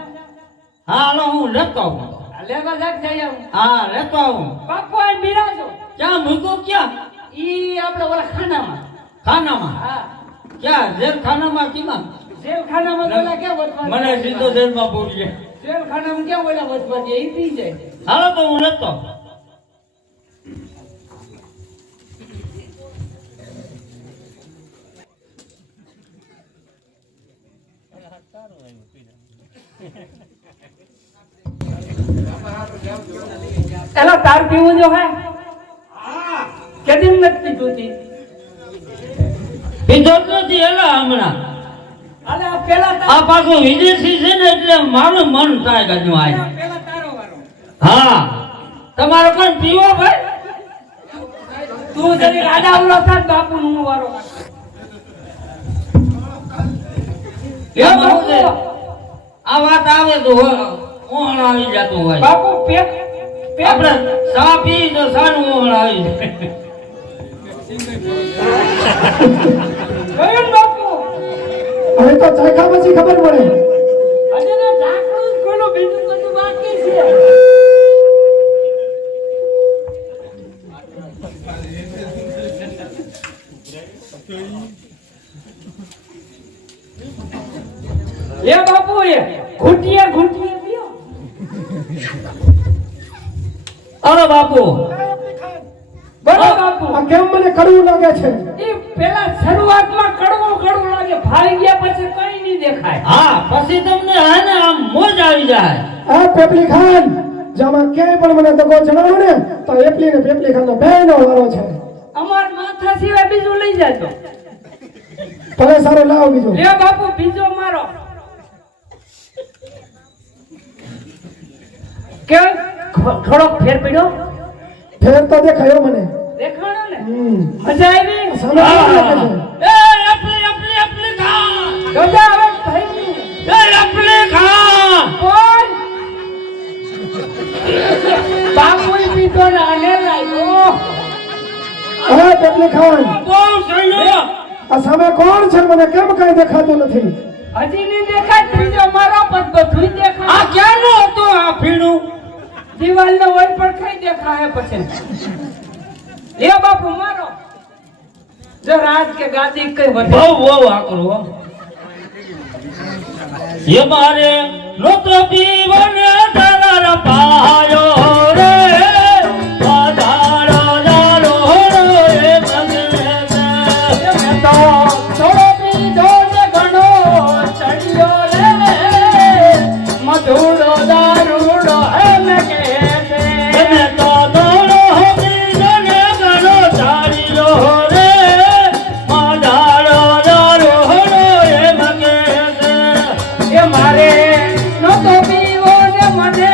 હા હાલો હું લેતો આવું. લેવા જાક જઈ આવું. હા લેતો આવું. બાપુ આ બિરાજો. ક્યાં મૂકો? ક્યાં? ઈ આપણે ઓલા ખાનામાં. ખાનામાં? હા ક્યાં? જેલ ખાનામાં? કીમાં? જેલ ખાનામાં ઓલા ક્યાં વચવા? મને સીધો જેલમાં પૂરી જાય. જેલ ખાનામાં ક્યાં ઓલા વચવા દે? ઈ પી જાય. હાલો તો હું લેતો આવું. એલા તાર પીવું જો હે? કેદી નથી પીધું તી? પીધો જ નથી એલા હમણાં. અલે આ પેલા આ પાછું વિદેશી છે ને એટલે મારું મન થાય ગયું આજ. પેલા તારો વારો. હા તમારો પણ પીવો ભાઈ. તું જરી રાજા ઉલો થાત બાપુ નું વારો. કેમ આવું છે? આ વાત આવે તો ઓહણ આવી જતું હોય. બાપુ પેટ આપણે ચા પી તો સારું ઓહણ આવી જાય. ગયું બાપુ. હવે તો ચાખા પછી ખબર પડે. હજી તો ઢાંકણું ખોલું, બીજું બધું બાકી છે. એ બાપુ એ ઘૂંટીએ ઘૂંટીએ પીઓ. અરે બાપુ બોલો બાપુ. આ કેમ મને કડવું લાગે છે? એ પેલા શરૂઆતમાં કડવું કડવું લાગે, ભાઈ ગયા પછી કઈ નહીં દેખાય. હા પછી તમને હે ને આમ મોજ આવી જાય. આ પેપલી ખાન, જામાં ક્યાંય પણ મને દગો જણાવો ને તો એપલી ને પેપલી ખાન બેનો વારો છે. અમાર માથા સિવાય બીજું લઈ જાજો. ભલે સારો લાવો બીજો. લે બાપુ બીજો મારો. કે થોડોક ફેર પડ્યો? ફેર તો દેખાયો મને. દેખાણો ને? સામે મજા આવી? કેવું લાગે છે? એ એપલી એપલી એપલી ખા. ગજા હવે થઈ ગયું. એ એપલી ખા. કોણ? બાપુ પીધો ને આને લાગ્યો. અરે પેપલી ખાન, બહુ સહી. આ સામે કોણ છે મને કેમ કઈ દેખાતું નથી? હજી નહીં દેખાય. ત્રીજો મારો પણ બધું દેખાય. આ ક્યાંનું હતું આ પીણું? દિવાલ નો વોલ પર કઈ દેખાય પછી. લે બાપુ મારો. જો રાજ કે ગાદી કઈ વધે બહુ બહુ આકરું હો. એ મારે નહોતો પીવને ધરાર પાયો રે આધારો દારો રે મને મેં તો થોડો પીધો ને ઘણો ચડ્યો રે મધુરો દારૂડો એમ કે છે. તમે તો દોડો પીધો ને ઘણો ચાલ્યો રે આધારો દારો રે મને એ મારે નહોતો પીવો ને મને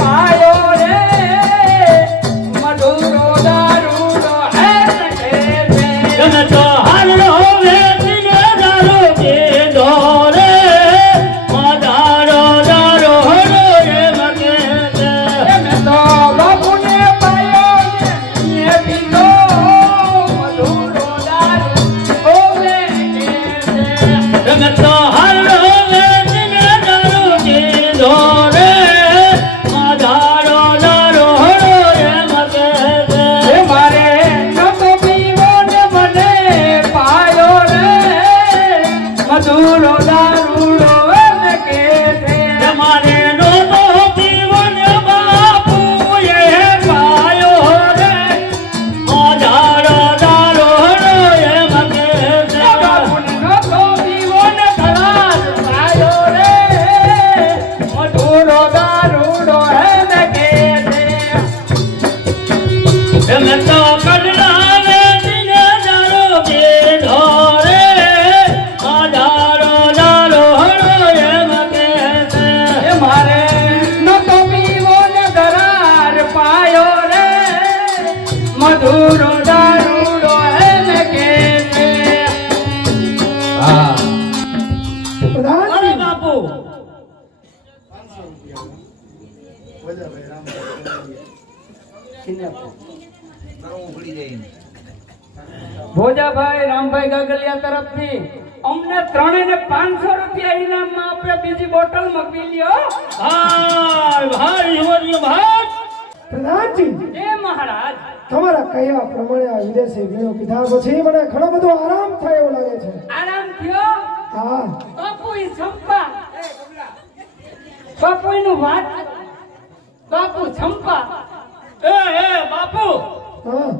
પાયો રે મધુરો દારૂડો એમ કે છે. તમે તો હાલો વેચીને દારો પીધો રે આધારો દારો રે મને મેં તો બાપુને પાયો ને પીધો મધુરો દારૂ ઓવે કે છે. તમે તો હાલો વેચીને દારો પીધો રે આધારો દારો રે મને એ મારે નહોતો પીવો ને મને પાયો રે મધુરો દારૂડો એમ કે છે. મારે નહોતો પીવને બાપુએ પાયો રે આધારો દારો રે મને બાપુને નહોતો પીવો ને ધરાર પાયો રે મધુરો દારૂડો એમ કે છે. તમે તો કડલા વેચીને દારો પીધો રે આધારો દારો રે મને એ મારે નહોતો પીવો ને ધરાર પાયો રે મધુરો દારૂડો એમ કે છે. પ્રધાનજી અરે બાપુ ભોજાભાઈ રામભાઈ ગાગલિયા તરફથી અમને ત્રણેયને 500 રૂપિયા ઇનામમાં આપણે બીજી બોટલ મગવી લ્યો. ભાઈ હિમરિયો ભાઈ પ્રધાનજી એ મહારાજ તમારા કયા પ્રમાણે આ વિદેશી વીણો પીધા પછી મને ઘણો બધો આરામ થાય એવું લાગે છે. આરામ થયો. હા બાપુ ઈ ચંપા બાપુ એનું વાત બાપુ ચંપા એ બાપુ હા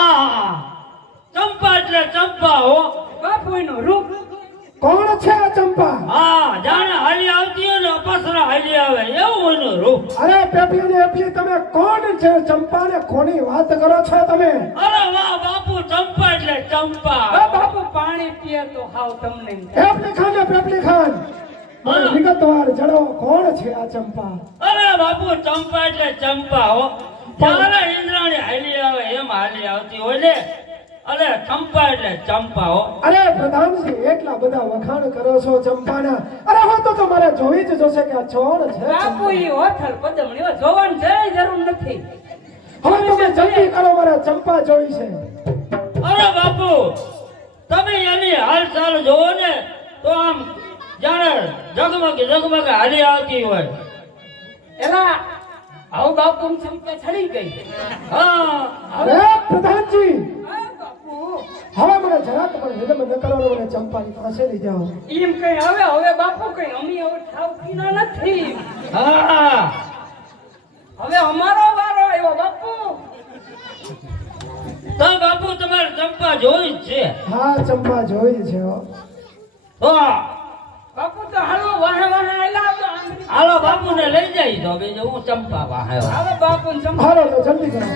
આ ચંપા એટલે ચંપા હો. બાપુ એનું રૂપ કોણ છે આ ચંપા? હા જાણે હાલી આવતી હોય ને અપસરા હાલી આવે એવું એનું રૂપ. અરે પેપલી ને એપલી તમે કોણ છે? ચંપા ને કોની વાત કરો છો તમે? અરે વાહ બાપુ ચંપા એટલે ચંપા. બાપુ પાણી પીએ તો હાવ તમને એમ થાય. પેપલી ખાન ને પેપલી ખાન મને વિગતવાર જણાવો કોણ છે આ ચંપા? અરે બાપુ ચંપા એટલે ચંપા હો. જાણે ઇન્દ્રાણી હાલી આવે એમ હાલી આવતી હોય ને. અરે ચંપા એટલે ચંપા હો. અરે પ્રધાનજી એટલા બધા વખાણ કરો છો ચંપાના. અરે હો તો મારે જોઈ જ જોશે કે આ કોણ છે બાપુ ચંપા. ઈ ઓથલ પદમણીઓ જોવાની જરાય જરૂર નથી. હવે તમે જલ્દી કરો, મારે ચંપા જોઈ છે. અરે બાપુ તમે એની હાલચાલ જોવો ને તો આમ જાણે ઝગમગ હાલી આવતી હોય. એલા આવું બાપુ ચંપા છડી ગઈ. હા અરે પ્રધાનજી હા બાપુ હવે મને જરાક પણ વિલંબ ન કરો, મને ચંપાની પાસે લઈ જાઓ. એમ કઈ હવે બાપુ કઈ અમી હવે ઠાવ પીના નથી. હા હવે અમારો વારો આવ્યો બાપુ. તો બાપુ તમારે ચંપા જોઈ જ છે. હા ચંપા જોઈ છે હો. તો બાપુ તો હાલો વાહે વાહે આયલા આવજો આંગળી. હાલો બાપુને લઈ જાય તો બીજું હું ચંપા પાસે આવ્યો. હાલો બાપુ ચંપા હાલો તો જલ્દી કરો.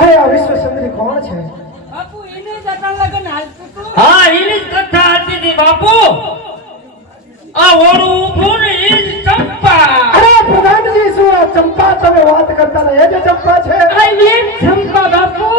અરે આ વિશ્વ સુંદરી કોણ છે? બાપુ એને જ અટલ લગન હાલતું હતું. હા એની જ કથા હતી તી બાપુ. આ ઓળું ઊભું ને એ જ ચંપા. અરે પ્રધાનજી, શું આ ચંપા તમે વાત કરતા ને એ જે ચંપા છે? આ એ જ ચંપા બાપુ.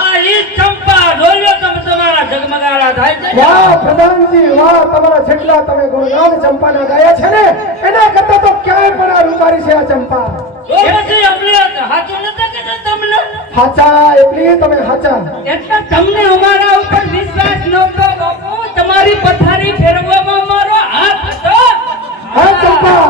આ એ જ ચંપા. જોયો તમે તમારા જગમગારા થાય છે. વાહ પ્રધાનજી વાહ, તમારા જેટલા તમે ગુણગાન ચંપાના ગાયા છે ને એના કરતા તો ક્યાંય પણ આ રૂપારી છે આ ચંપા. તો પછી અમને હાચું નતા કહેતા તમને? હાચા એટલી તમે હાચા. એટલે તમને અમારા ઉપર વિશ્વાસ નહોતો બાપુ. તમારી પથારી ફેરવવામાં મારો હાથ હતો. હા ચંપા,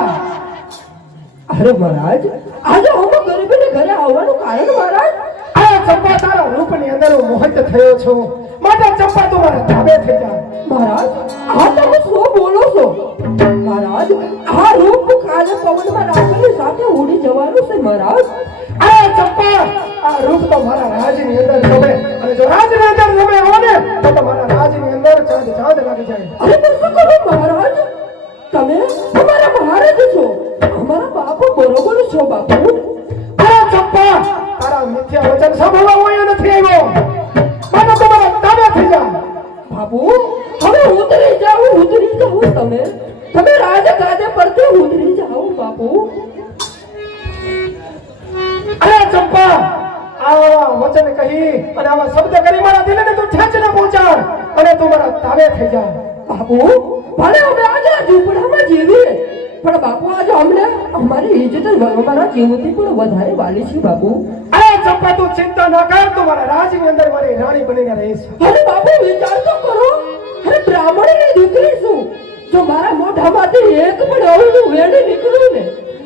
અરે મહારાજ, આજે હું ગરીબીને ઘરે આવવાનું કારણ મહારાજ? આ ચંપા તારા રૂપની અંદર હું મોહિત થયો છું, માટે ચંપા તું મારા તાબે થઈ જા. મહારાજ, આ તમે શું બોલો છો? મહારાજ, આ રૂપ કાલે પવનમાં રાખવાની સાથે ઉડી જવાનું છે મહારાજ. આ ચંપા, આ રૂપ તો મારા રાજની અંદર જમે, અને જો રાજની અંદર જમે આવો ને તો મારા રાજની અંદર ચાંદ ચાંદ લાગી જાય. અરે પણ શું કરો મહારાજ? તમે અમારા મહારાજ છો, અમારા બાપુ બરોબર છો બાપુ. આ ચંપા, તારા મિથ્યા વચન સાંભળવા હું અહીંયા નથી આવ્યો, માટે તું મારા તાબે થઈ જા. બાપુ, હવે ઉતરી જાઓ તમે રાજ ગાદે પરથી ઉતરી જાઓ બાપુ. અરે ચંપા, આવા વચન કહી અને આવા શબ્દ કરી મારા દિલને તું ઠેંચ ન પહોંચાડ, અને તું મારા તાબે થઈ જા. બાપુ, ભલે અમે આજે આ ઝૂંપડામાં જીવીએ, પણ બાપુ આજે અમને અમારી ઇજ્જત અમારા જીવથી પણ વધારે વાલી છે બાપુ. અરે ચંપા, તું ચિંતા ના કર, તું મારા રાજની અંદર મારી રાણી બનીને રહીશ. અરે બાપુ, વિચાર તો કરો. અરે બ્રાહ્મણની દીકરી છું, જો મારા મોઢામાંથી એક પણ અવળું વેડી નીકળ્યું ને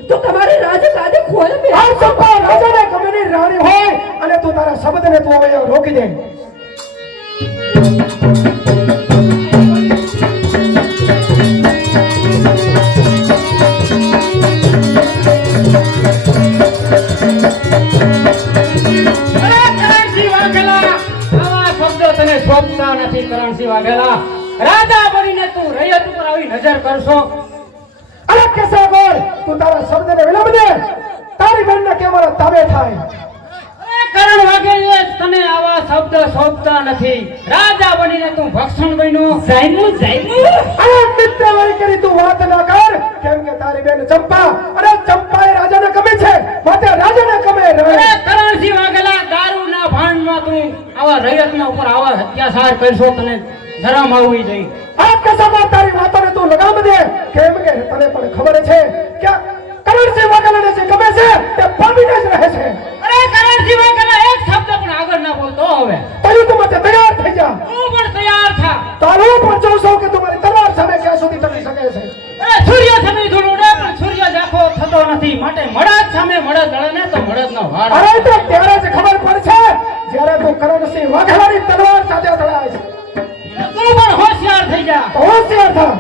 તો તમારી રાજ ગાદે ખોય બે. આ ચંપા રાજાને ગમે ની રાણી હોય, અને તું તારા શબ્દને તું હવે રોકી દે. શોભતા નથી કરણસિંહ વાઘેલા. રાજા બનીને તું રૈયત ઉપર આવી નજર કરશો? અરે કેસા બોલ, તું તારા શબ્દને વિલંબ દે, તારી બેનને કે મારા તાબે થાય. કરણ વાઘેલે તને આવા શબ્દ શોભતા નથી. રાજા બનીને તું ભક્ષણ બન્યો. અરે મિત્ર વળી કરી તું વાત ના કર, કેમ કે તારી બેન ચંપા, અરે ચંપા એ રાજાને ગમે છે, માટે રાજાને ગમે અરે રહે. કરણસિંહ વાઘેલા, દારૂના ભાંડમાં તું આવા રૈયતના ઉપર આવા અત્યાચાર કરશો, તને શરમ આવવી જોઈએ. આ કસામાં તારી વાતોને તું લગામ દે, કેમ કે તને પણ ખબર છે કે કરણસિંહ વાઘેલાને જે ગમે છે તે પામીને જ રહે છે. અરે કરણસિંહ વાઘેલા, એક શબ્દ પણ આગળ ના બોલતો. હવે તને તું માટે તૈયાર થઈ જા. હું પણ તૈયાર થા. તારું પણ જોઉં છું કે તમારી તલવાર સામે ક્યાં સુધી ટકી શકે છે. અરે સૂર્ય સામે ધૂળ ઉડે પણ સૂર્ય જાખો થતો નથી, માટે મળદ સામે મળદ દળે ને તો મળદનો વાળ. અરે તો ત્યારે જ ખબર પડશે જ્યારે તું કરણસિંહ વાઘેલાની તલવાર સાથે અથડાય છે. તું પણ હોશિયાર થઈ જા. હોશિયાર થા.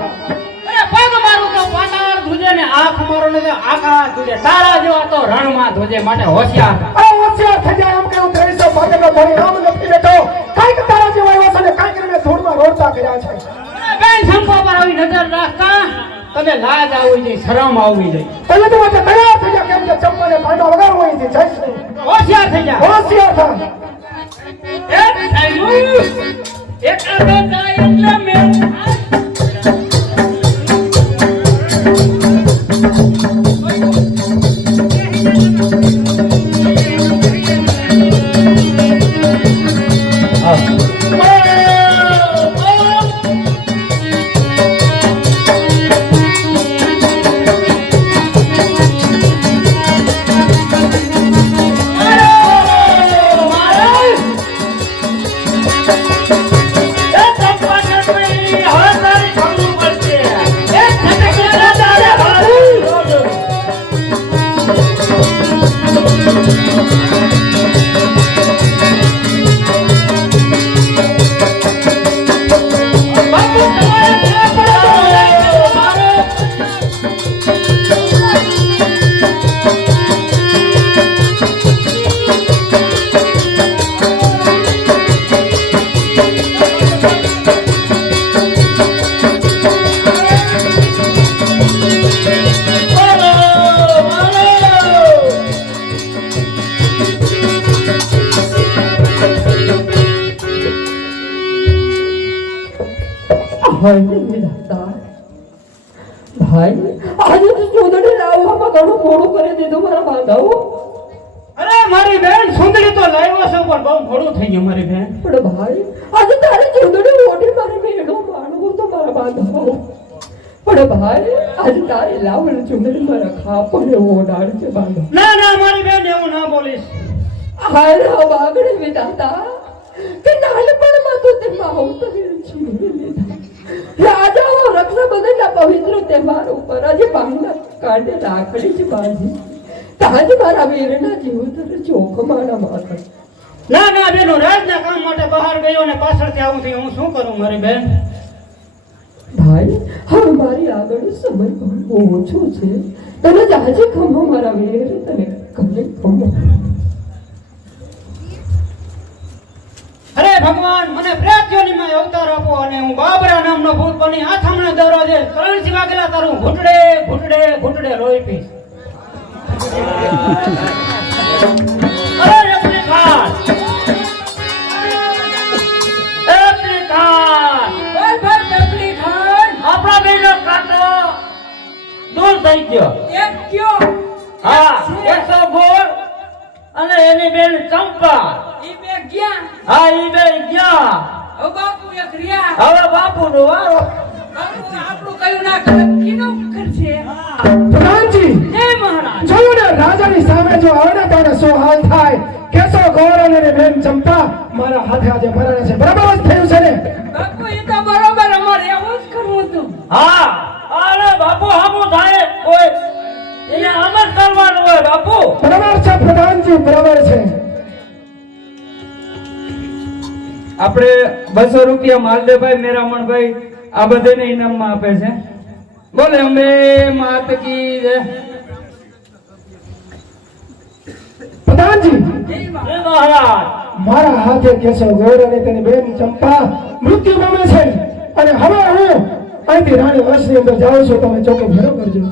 અરે પગ મારું તો પાતાળ ધુજે ને આંખ મારું ને તો આકાશ ધુજે. તારા જેવા તો રણમાં ધુજે, માટે હોશિયાર થા. અરે હોશિયાર થઈ જાય એમ કે હું 300 ભાગેનો ધોળી આમ નથી બેઠો, કાંઈક તારા જેવા આવ્યા છે ને કાંઈક મેં ધૂળમાં રોડતા કર્યા છે. અરે બેન, સંપા પર આવી નજર રાખતા તને લાજ આવવી જોઈએ, શરમ આવવી જોઈએ. તને તું માટે તૈયાર થઈ જા, કેમ કે ચંપાને ભાંડા વગર હોય છે. જઈશ નહીં. હોશિયાર થઈ જા. હોશિયાર થા. એક સાઈડ એક આદો થાય એટલે મેં મારો ભાઈ ને વિધાતા ભાઈ આજે તો ચૂંદડી લાવવામાં ઘણું મોડું કરી દીધું મારા બાંધાઓ. અરે મારી બેન સુંદરી તો લાવ્યો છે પણ બહુ મોડું થઈ ગયું મારી બેન. પણ ભાઈ આજે તારી ચૂંદડી ઓઢી મારી મેળો માણવું તો મારા બાંધાઓ. પણ ભાઈ આજે તારી લાવણ ચૂંદડી મારા ખાપને ઓઢાડ છે બાંધો. ના ના મારી બેન એવું ના બોલીશ. હાય વાગડે વિધાતા કે નાનપણમાં તો તે માવતરે છીનવી લીધા. રાજાઓ રક્ષાબંધનના પવિત્ર તહેવાર ઉપર આજે બાંગલા કાઢે રાખડી જ બાંધી. તાજ મારા વીરના જીવતર ચોખમાના માથે. ના ના બેનો રાજના કામ માટે બહાર ગયો ને પાછળથી આવું થયું. હું શું કરું મારી બેન? ભાઈ હવે મારી આગળ સમય ઘણો ઓછો છે. તને જ આજે ખમો મારા વીર તને કને ખમો. અરે ભગવાન મને પ્રેત યોનીમાં અવતાર આપો અને હું બાબરા નામનો ભૂત બની આથમણે દરવાજે કરણસિંહ વાઘેલા તારું ઘૂંટડે ઘૂંટડે ઘૂંટડે લોહી પીશ. અરે રત્ને ખાન આપણા બેનો કાંટો દૂર થઈ ગયો. એક કયો હા 100 ગોળ અને એની બેન ચંપા. ઈ બે ગયા હા ઈ બે ગયા. હવે બાપુ એક રહ્યા. હવે બાપુનો વારો. બાપુ આપણું કયું ના કરે કિનો કરશે. પ્રધાનજી જય મહારાજ. જોયું ને રાજાની સામે જો આવે ને ત્યારે શું હાલ થાય. કેશવ ગૌરવ અને બેન ચંપા મારા હાથે આજે મરાણે છે. બરાબર જ થયું છે ને? બાપુ એ તો બરોબર અમારે એવું જ કરવું હતું. હા અરે બાપુ હામું થાય કોઈ એને આમ જ કરવાનું હોય બાપુ. બરાબર છે પ્રધાનજી, બરાબર છે. આપણે 200 રૂપિયા માલદેવભાઈ મેરામણભાઈ આ બધાને ઇનામમાં આપે છે. બોલે અંબે માત કી જય. પ્રધાનજી જય મહારાજ. મારા હાથે કેશવ ગૌર અને તેની બેન ચંપા મૃત્યુ પામે છે અને હવે હું અહીંથી રાણી વર્ષની અંદર જાઉં છું. તમે ચોકે ભેરો કરજો.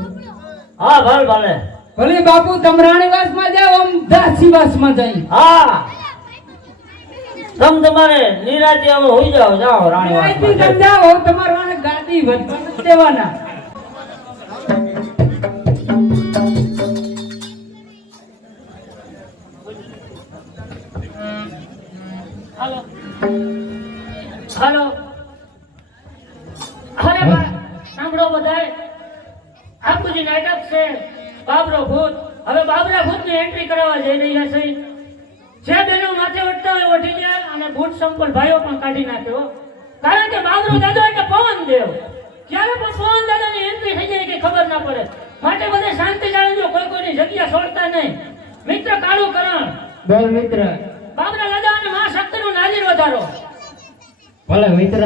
હા ભલે ભલે. ભલે બાપુ તમે રાણીવાસમાં જાઓ આમ દાસીવાસમાં જાય. હા તમ તમારે નિરાતે હવે હોઈ જાઓ. જાઓ અહીંથી રાણી તમે જાઓ તમારા વાને ગાદી વધવા નથી દેવાના. હાલો હાલો અરે બા સાંભળો બધાય. આપણું જે નાટક છે બાબરો ભૂત, હવે બાબરા ભૂતની એન્ટ્રી કરાવવા જઈ રહ્યા છે. જે બેનો માથે વટતા હોય વટી જાય અને ભૂત સંપલ ભાઈઓ પણ કાઢી નાખ્યો. કારણ કે બાબરો દાદો એટલે પવન દેવ. ક્યારે પણ પવન દાદાની એન્ટ્રી થઈ જાય કે ખબર ના પડે. માટે બધે શાંતિ જાળવજો. કોઈ કોઈની જગ્યા છોડતા નહીં. મિત્ર કાળું કરણ બોલ મિત્ર. બાબરા દાદા અને મા શક્તિનું નાજીર વધારો. ભલે મિત્ર.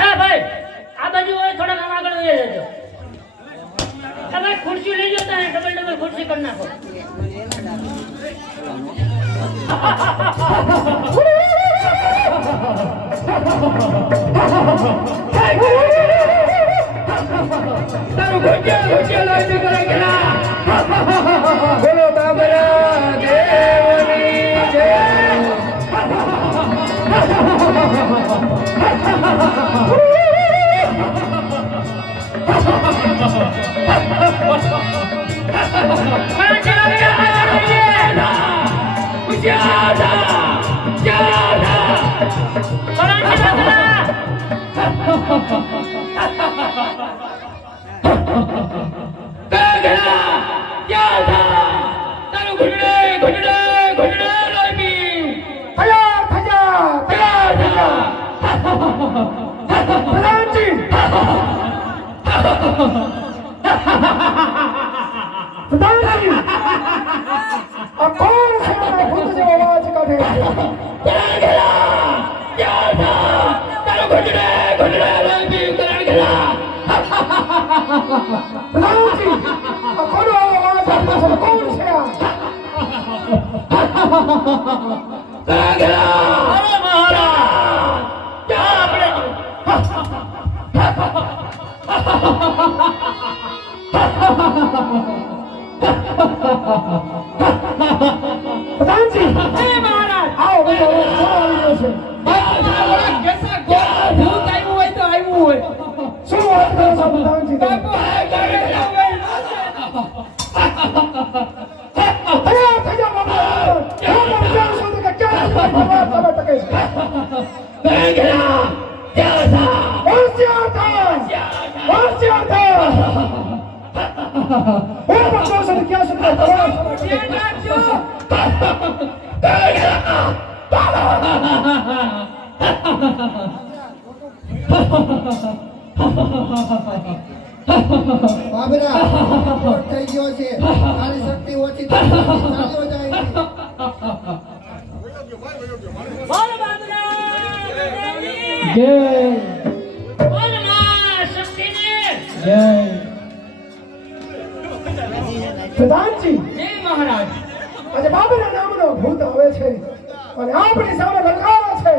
હા ભાઈ આ બાજુ હોય થોડા કામ આગળ વહી જજો. તમે ખુરશી લઈ જતા ને ડબલ ડબલ ખુરશી કરી નાખો. તારું ઘોટિયા લાવી કરેલા. બોલો બાબરા દેવની જય. તૈયાર થજા. પ્રધાનજી પ્રધાનજી આ કોણ છે મને ભૂત જેવો અવાજ કાઢે છે? પ્રધાનજી આ કોનો અવાજ આપતો છે? કોણ છે આ? અરે મહારાજ ક્યાં આપણે પ્રધાનજી જય મહારાજ. આવો બધો અવાજ કોનો આવી રહ્યો છે? કેસા ગોળ ભૂત આવ્યું હોય તો આવ્યું હોય. શું વાત કરો છો પ્રધાનજી તમે? બાપુ આ કરે છે ભાઈ. તૈયાર થઈ જાઓ બાપુ. હું વિચારું છું કે ક્યાં તમારી વાત તમે ટકે છે. હોશિયાર થા. હોશિયાર થા. હું પણ કહું છું કે ક્યાં સુધી તમારા ધ્યાન રાખજો. બાબરા ખોટ થઈ ગયો છે તારી શક્તિ ઓછી થઈ ગઈ ચાલ્યો જાય છે. બોલ બાબરા જય બોલ માં શક્તિને જય પ્રધાનજી જય મહારાજ. આજે બાબરા નામનો ભૂત આવે છે અને આપણી સામે લલકારે છે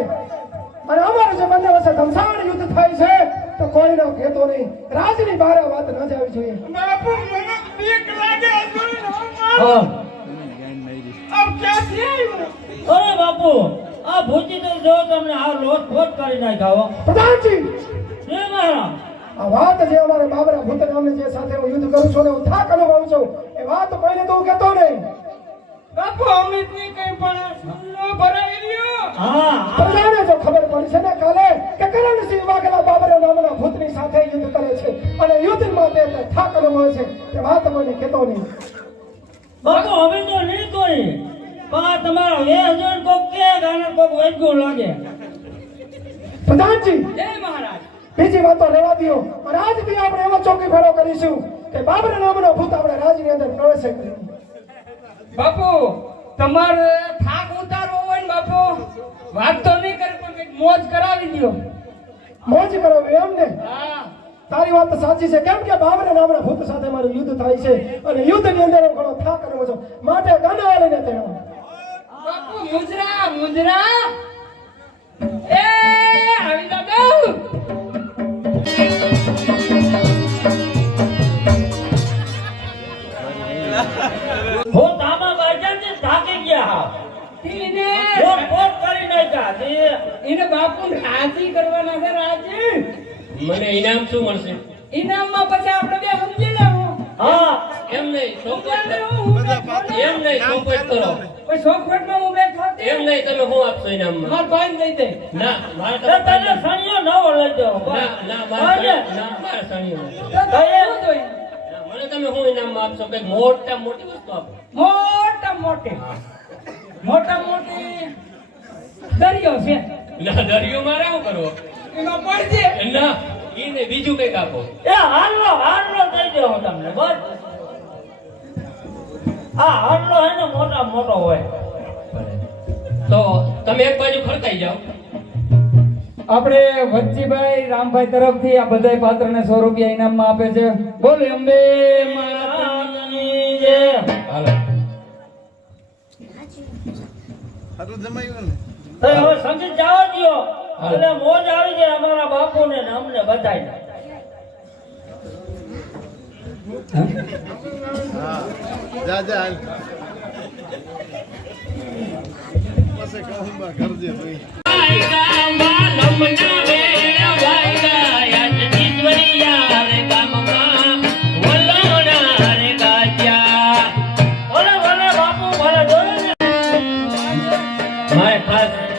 અને અમારું જે બંને વચ્ચે ઘમસાણ યુદ્ધ થાય છે તો કોઈનો કહેતો નહીં. રાજની બહાર આ વાત ન જવી જોઈએ. બાપુ મને બીક લાગે છે. હા આપ ક્યાંથી આવ્યું? અરે બાપુ આ ભૂતી તો જો તમને આ લોટ ફોટ કરી નાખ્યો પ્રધાનજી જય મહારાજ આ વાત જે અમારે બાબરા ભૂત નામને જે સાથે હું યુદ્ધ કરું છું ને હું થાક અનુભવું છું એ વાત કોઈને તો હું કહેતો નહીં. બાપુ અમિતની કઈ પણ ન ભરાઈ રહ્યો. હા પ્રજાને જો ખબર પડી છે ને કાલે કે કરણસિંહ વાઘેલા બાબરા નામના ભૂતની સાથે યુદ્ધ કરે છે અને યુદ્ધમાં તે થાક અનુભવે છે એ વાત કોઈને કહેતો નહીં. બાપુ હવે તો નહીં કોઈ પણ તમારો વેજન કોક કે ગાને કોક વેજગું લાગે પ્રધાનજી જય મહારાજ. બીજી વાતો રહેવા દો અને આજથી આપણે એવો ચોકી ફેરો કરીશું કે બાબરા નામનો ભૂત આપણે રાજની અંદર પ્રવેશ કરે. બાપુ તમારે થાક ઉતારવો હોય ને બાપુ વાત તો નહીં કરી પણ કંઈક મોજ કરાવી દો. મોજ કરો એમ ને? હા તારી વાત તો સાચી છે કેમ કે બાબરા નામના ભૂત સાથે મારું યુદ્ધ થાય છે અને યુદ્ધની અંદર હું ઘણો થાક અનુભવું છું માટે ગાના લઈને તેનો બાપુ મુજરા મુજરા એ આવી દાદા. હો તામા બાજાને થાકી ગયા ઈને લોટ ફોટ કરી નાખ્યા તે એને બાપુ રાજી કરવાના છે. રાજી મને ઇનામ શું મળશે? ઇનામમાં પછી આપણે બે સમજી લેવું. હા એમ નહીં ચોખવટ કરો. એમ એમ નહીં ચોખવટ કરો. પછી ચોખવટમાં હું બે ખાતી. એમ નહીં તમે શું આપશો ઇનામમાં? માર ભાઈને દઈ દે. ના મારે તો તને સણિયો નવો લઈ જાઓ ના ના અને મારે સાણીઓ તો શું જોઈએ? મને તમે શું ઇનામમાં આપશો? કઈક મોટા મોટી વસ્તુ આપો. મોટા મોટી દરિયો છે ના દરિયો મારે શું કરવો? એમાં પડજે. ના ઈને બીજું કઈક આપો. એ હારલો દઈ દો હું તમને બસ આ હારલો હે ને મોટા મોટો હોય તો તમે એક બાજુ ખડકાઈ જાઓ. આપણે વચ્ચીભાઈ રામભાઈ તરફથી આ બધાય પાત્રને 100 રૂપિયા ઇનામમાં આપે છે. બોલ અંબે માતાની જય. હાલો તો હવે સંગીત જાઓ દો એટલે મોજ આવી જાય અમારા બાપુને ને અમને બધાય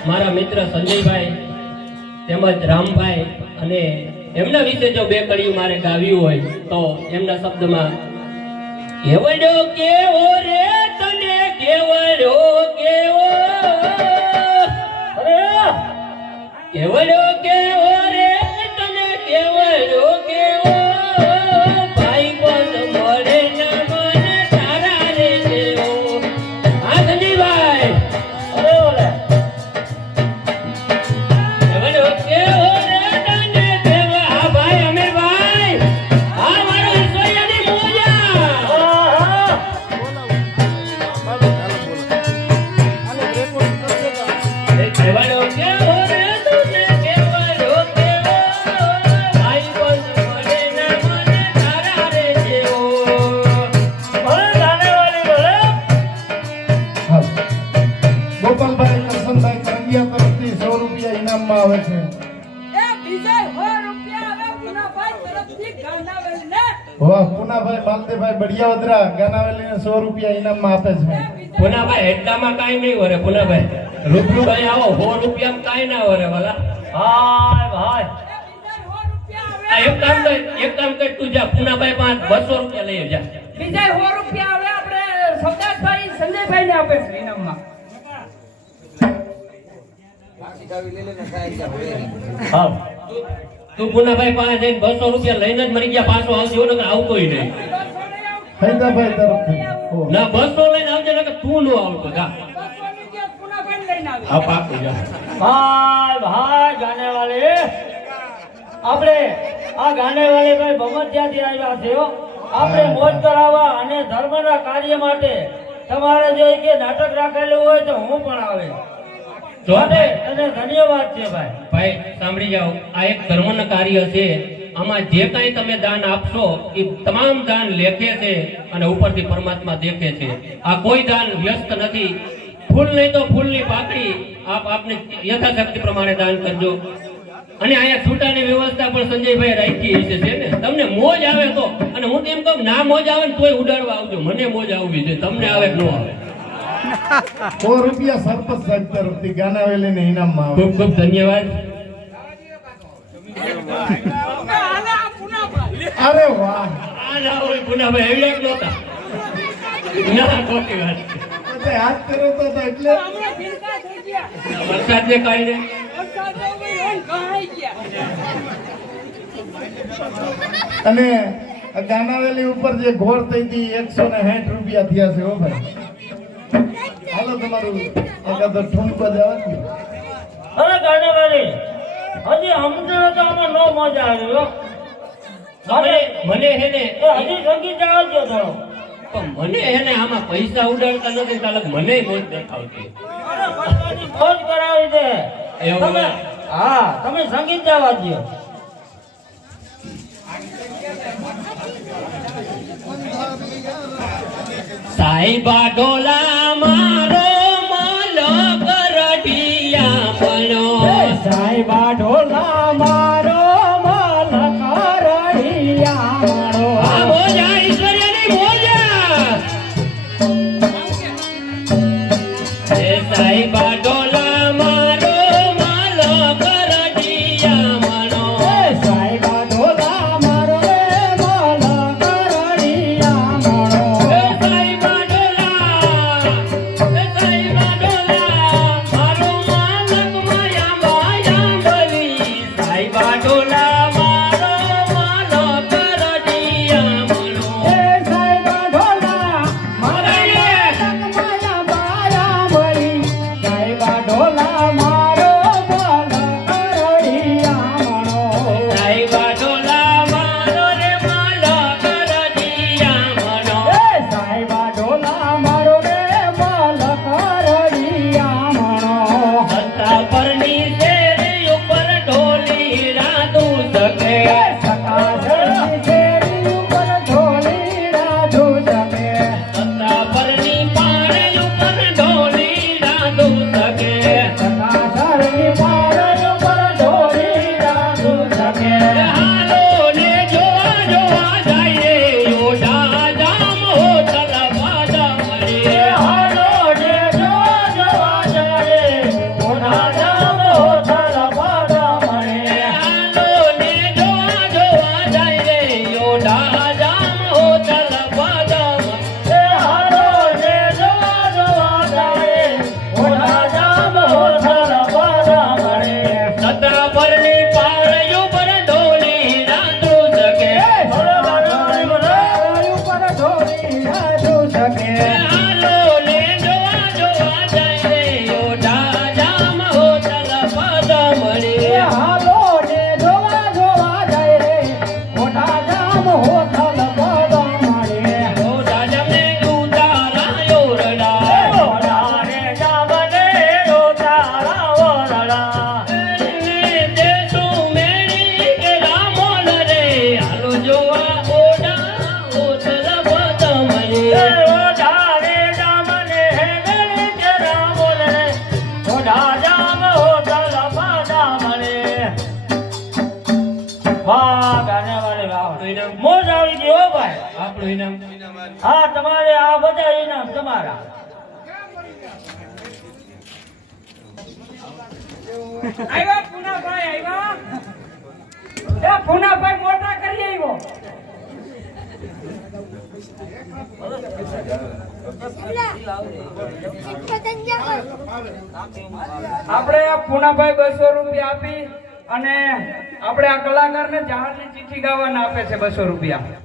મારા મિત્ર સંજયભાઈ તેમજ રામભાઈ અને એમના વિશે જો બે કડીઓ મારે ગાવી હોય તો એમના શબ્દમાં કેવડો કેવો રે તને કેવડો કેવો કેવડો કેવો રે તને કેવડો કેવો ભાઈ બંધ મળે ના મને તારા રે દેવો. હા સંજયભાઈ અરે કેવડો કેવો રે તને કેવો. હા ભાઈ અમીરભાઈ હા મારો ઈશ્વરિયાની પૂજા. કેવડો કેવો રે તને કેવો. વાહ પુનાભાઈ બાલદેભાઈ બડિયાવદરા ગાનાવેલીને 100 રૂપિયા ઇનામમાં આપે છે. પુનાભાઈ એટલામાં કાંઈ નહીં વરે પુનાભાઈ. રૂબરૂ ભાઈ આવો 100 રૂપિયામાં કાંઈ ના વરે વાલા. હાય ભાઈ આ એક કામ કર તું જા પુનાભાઈ પાંચ 200 રૂપિયા લઈ જા. બીજા 100 રૂપિયા હવે આપણે સૌદાસભાઈ સંજયભાઈ ને આપે છે ઇનામમાં. હા તું પુનાભાઈ પાસે જઈને 200 રૂપિયા લઈને જ મરી ગયા પાછો આવજો નકર આવતોય નહીં. ફૈદાભાઈ તરફથી ના 200 લઈને આવજે નકર તું નો આવતો જા. આ પાકું જા. ભાઈ ભાઈ ગાને વાલે આપણે આ ગાને વાલે ભાઈ ભગવતિયાથી આવ્યા છે હો. આપણે મોજ કરાવવા અને ધર્મના કાર્ય માટે તમારે જો કે નાટક રાખેલું હોય તો હું પણ આવે જો અને ધન્યવાદ છે ભાઈ. ભાઈ સાંભળી જાઓ આ એક ધર્મનું કાર્ય છે. આમાં જે કાંઈ તમે દાન આપશો એ તમામ દાન લેખે છે અને ઉપરથી પરમાત્મા દેખે છે. આ કોઈ દાન વ્યસ્ત નથી. ફૂલ નહીં તો ફૂલની પાકડી આપને યથાશક્તિ પ્રમાણે દાન કરજો. અને અહીંયા છૂટાની વ્યવસ્થા પણ સંજયભાઈ રાખી છે ને. તમને મોજ આવે તો, અને હું તો એમ કહું ના મોજ આવે ને તોય ઉડાડવા આવજો. મને મોજ આવવી છે, તમને આવે કે ન આવે. 100 રૂપિયા સરપંચ સાહેબ તરફથી ગાનાવેલીને ઇનામમાં આવે. ખૂબ ખૂબ ધન્યવાદ. અરે વાહ આ ના હોય પુનાભાઈ એવી એક નહોતા. ના ખોટી વાત. તે હાથ કર્યો તો એટલે વરસાદને કારણે અને આ ગાનાવેલી ઉપર જે ઘોર થઈ હતી 160 રૂપિયા થયા છે હો ભાઈ. હાલો તમારું એકાદ ઠુમકો જવા દો. અરે ગાને વાલે હજી સમજો તો આમાં નો મજા આવી હો. મને હે ને એ હજી સંગીત આવજો થોડો. પણ મને હે ને આમાં પૈસા ઉડાડતા નથી ચાલક મને મોજ દેખાવતી. અરે ભગવાનની મોજ કરાવી દે એવું તમે. હે? હા તમે સંગીત જવા દો. સાહેબા ડોલા મારો માલો કરડિયા બનો. સાહેબા ઢોલા મારો મલકરડિયા મારો આ મોજા ઈશ્વર્યની મોજા. એ સાહેબા ડોલા મારો માલો કરડિયા બનો. સાહેબા ઢોલા મારો મલકરડિયા મારો એ સાહેબા ડોલા અમારા. આવ્યા પૂનાભાઈ આવ્યા. એ પૂનાભાઈ મોટા કરી આવ્યો. આપણે પૂનાભાઈ 200 રૂપિયા આપી અને આપણે આ કલાકારને જહાજની ચિઠ્ઠી ગાવાના આપે છે 200 રૂપિયા.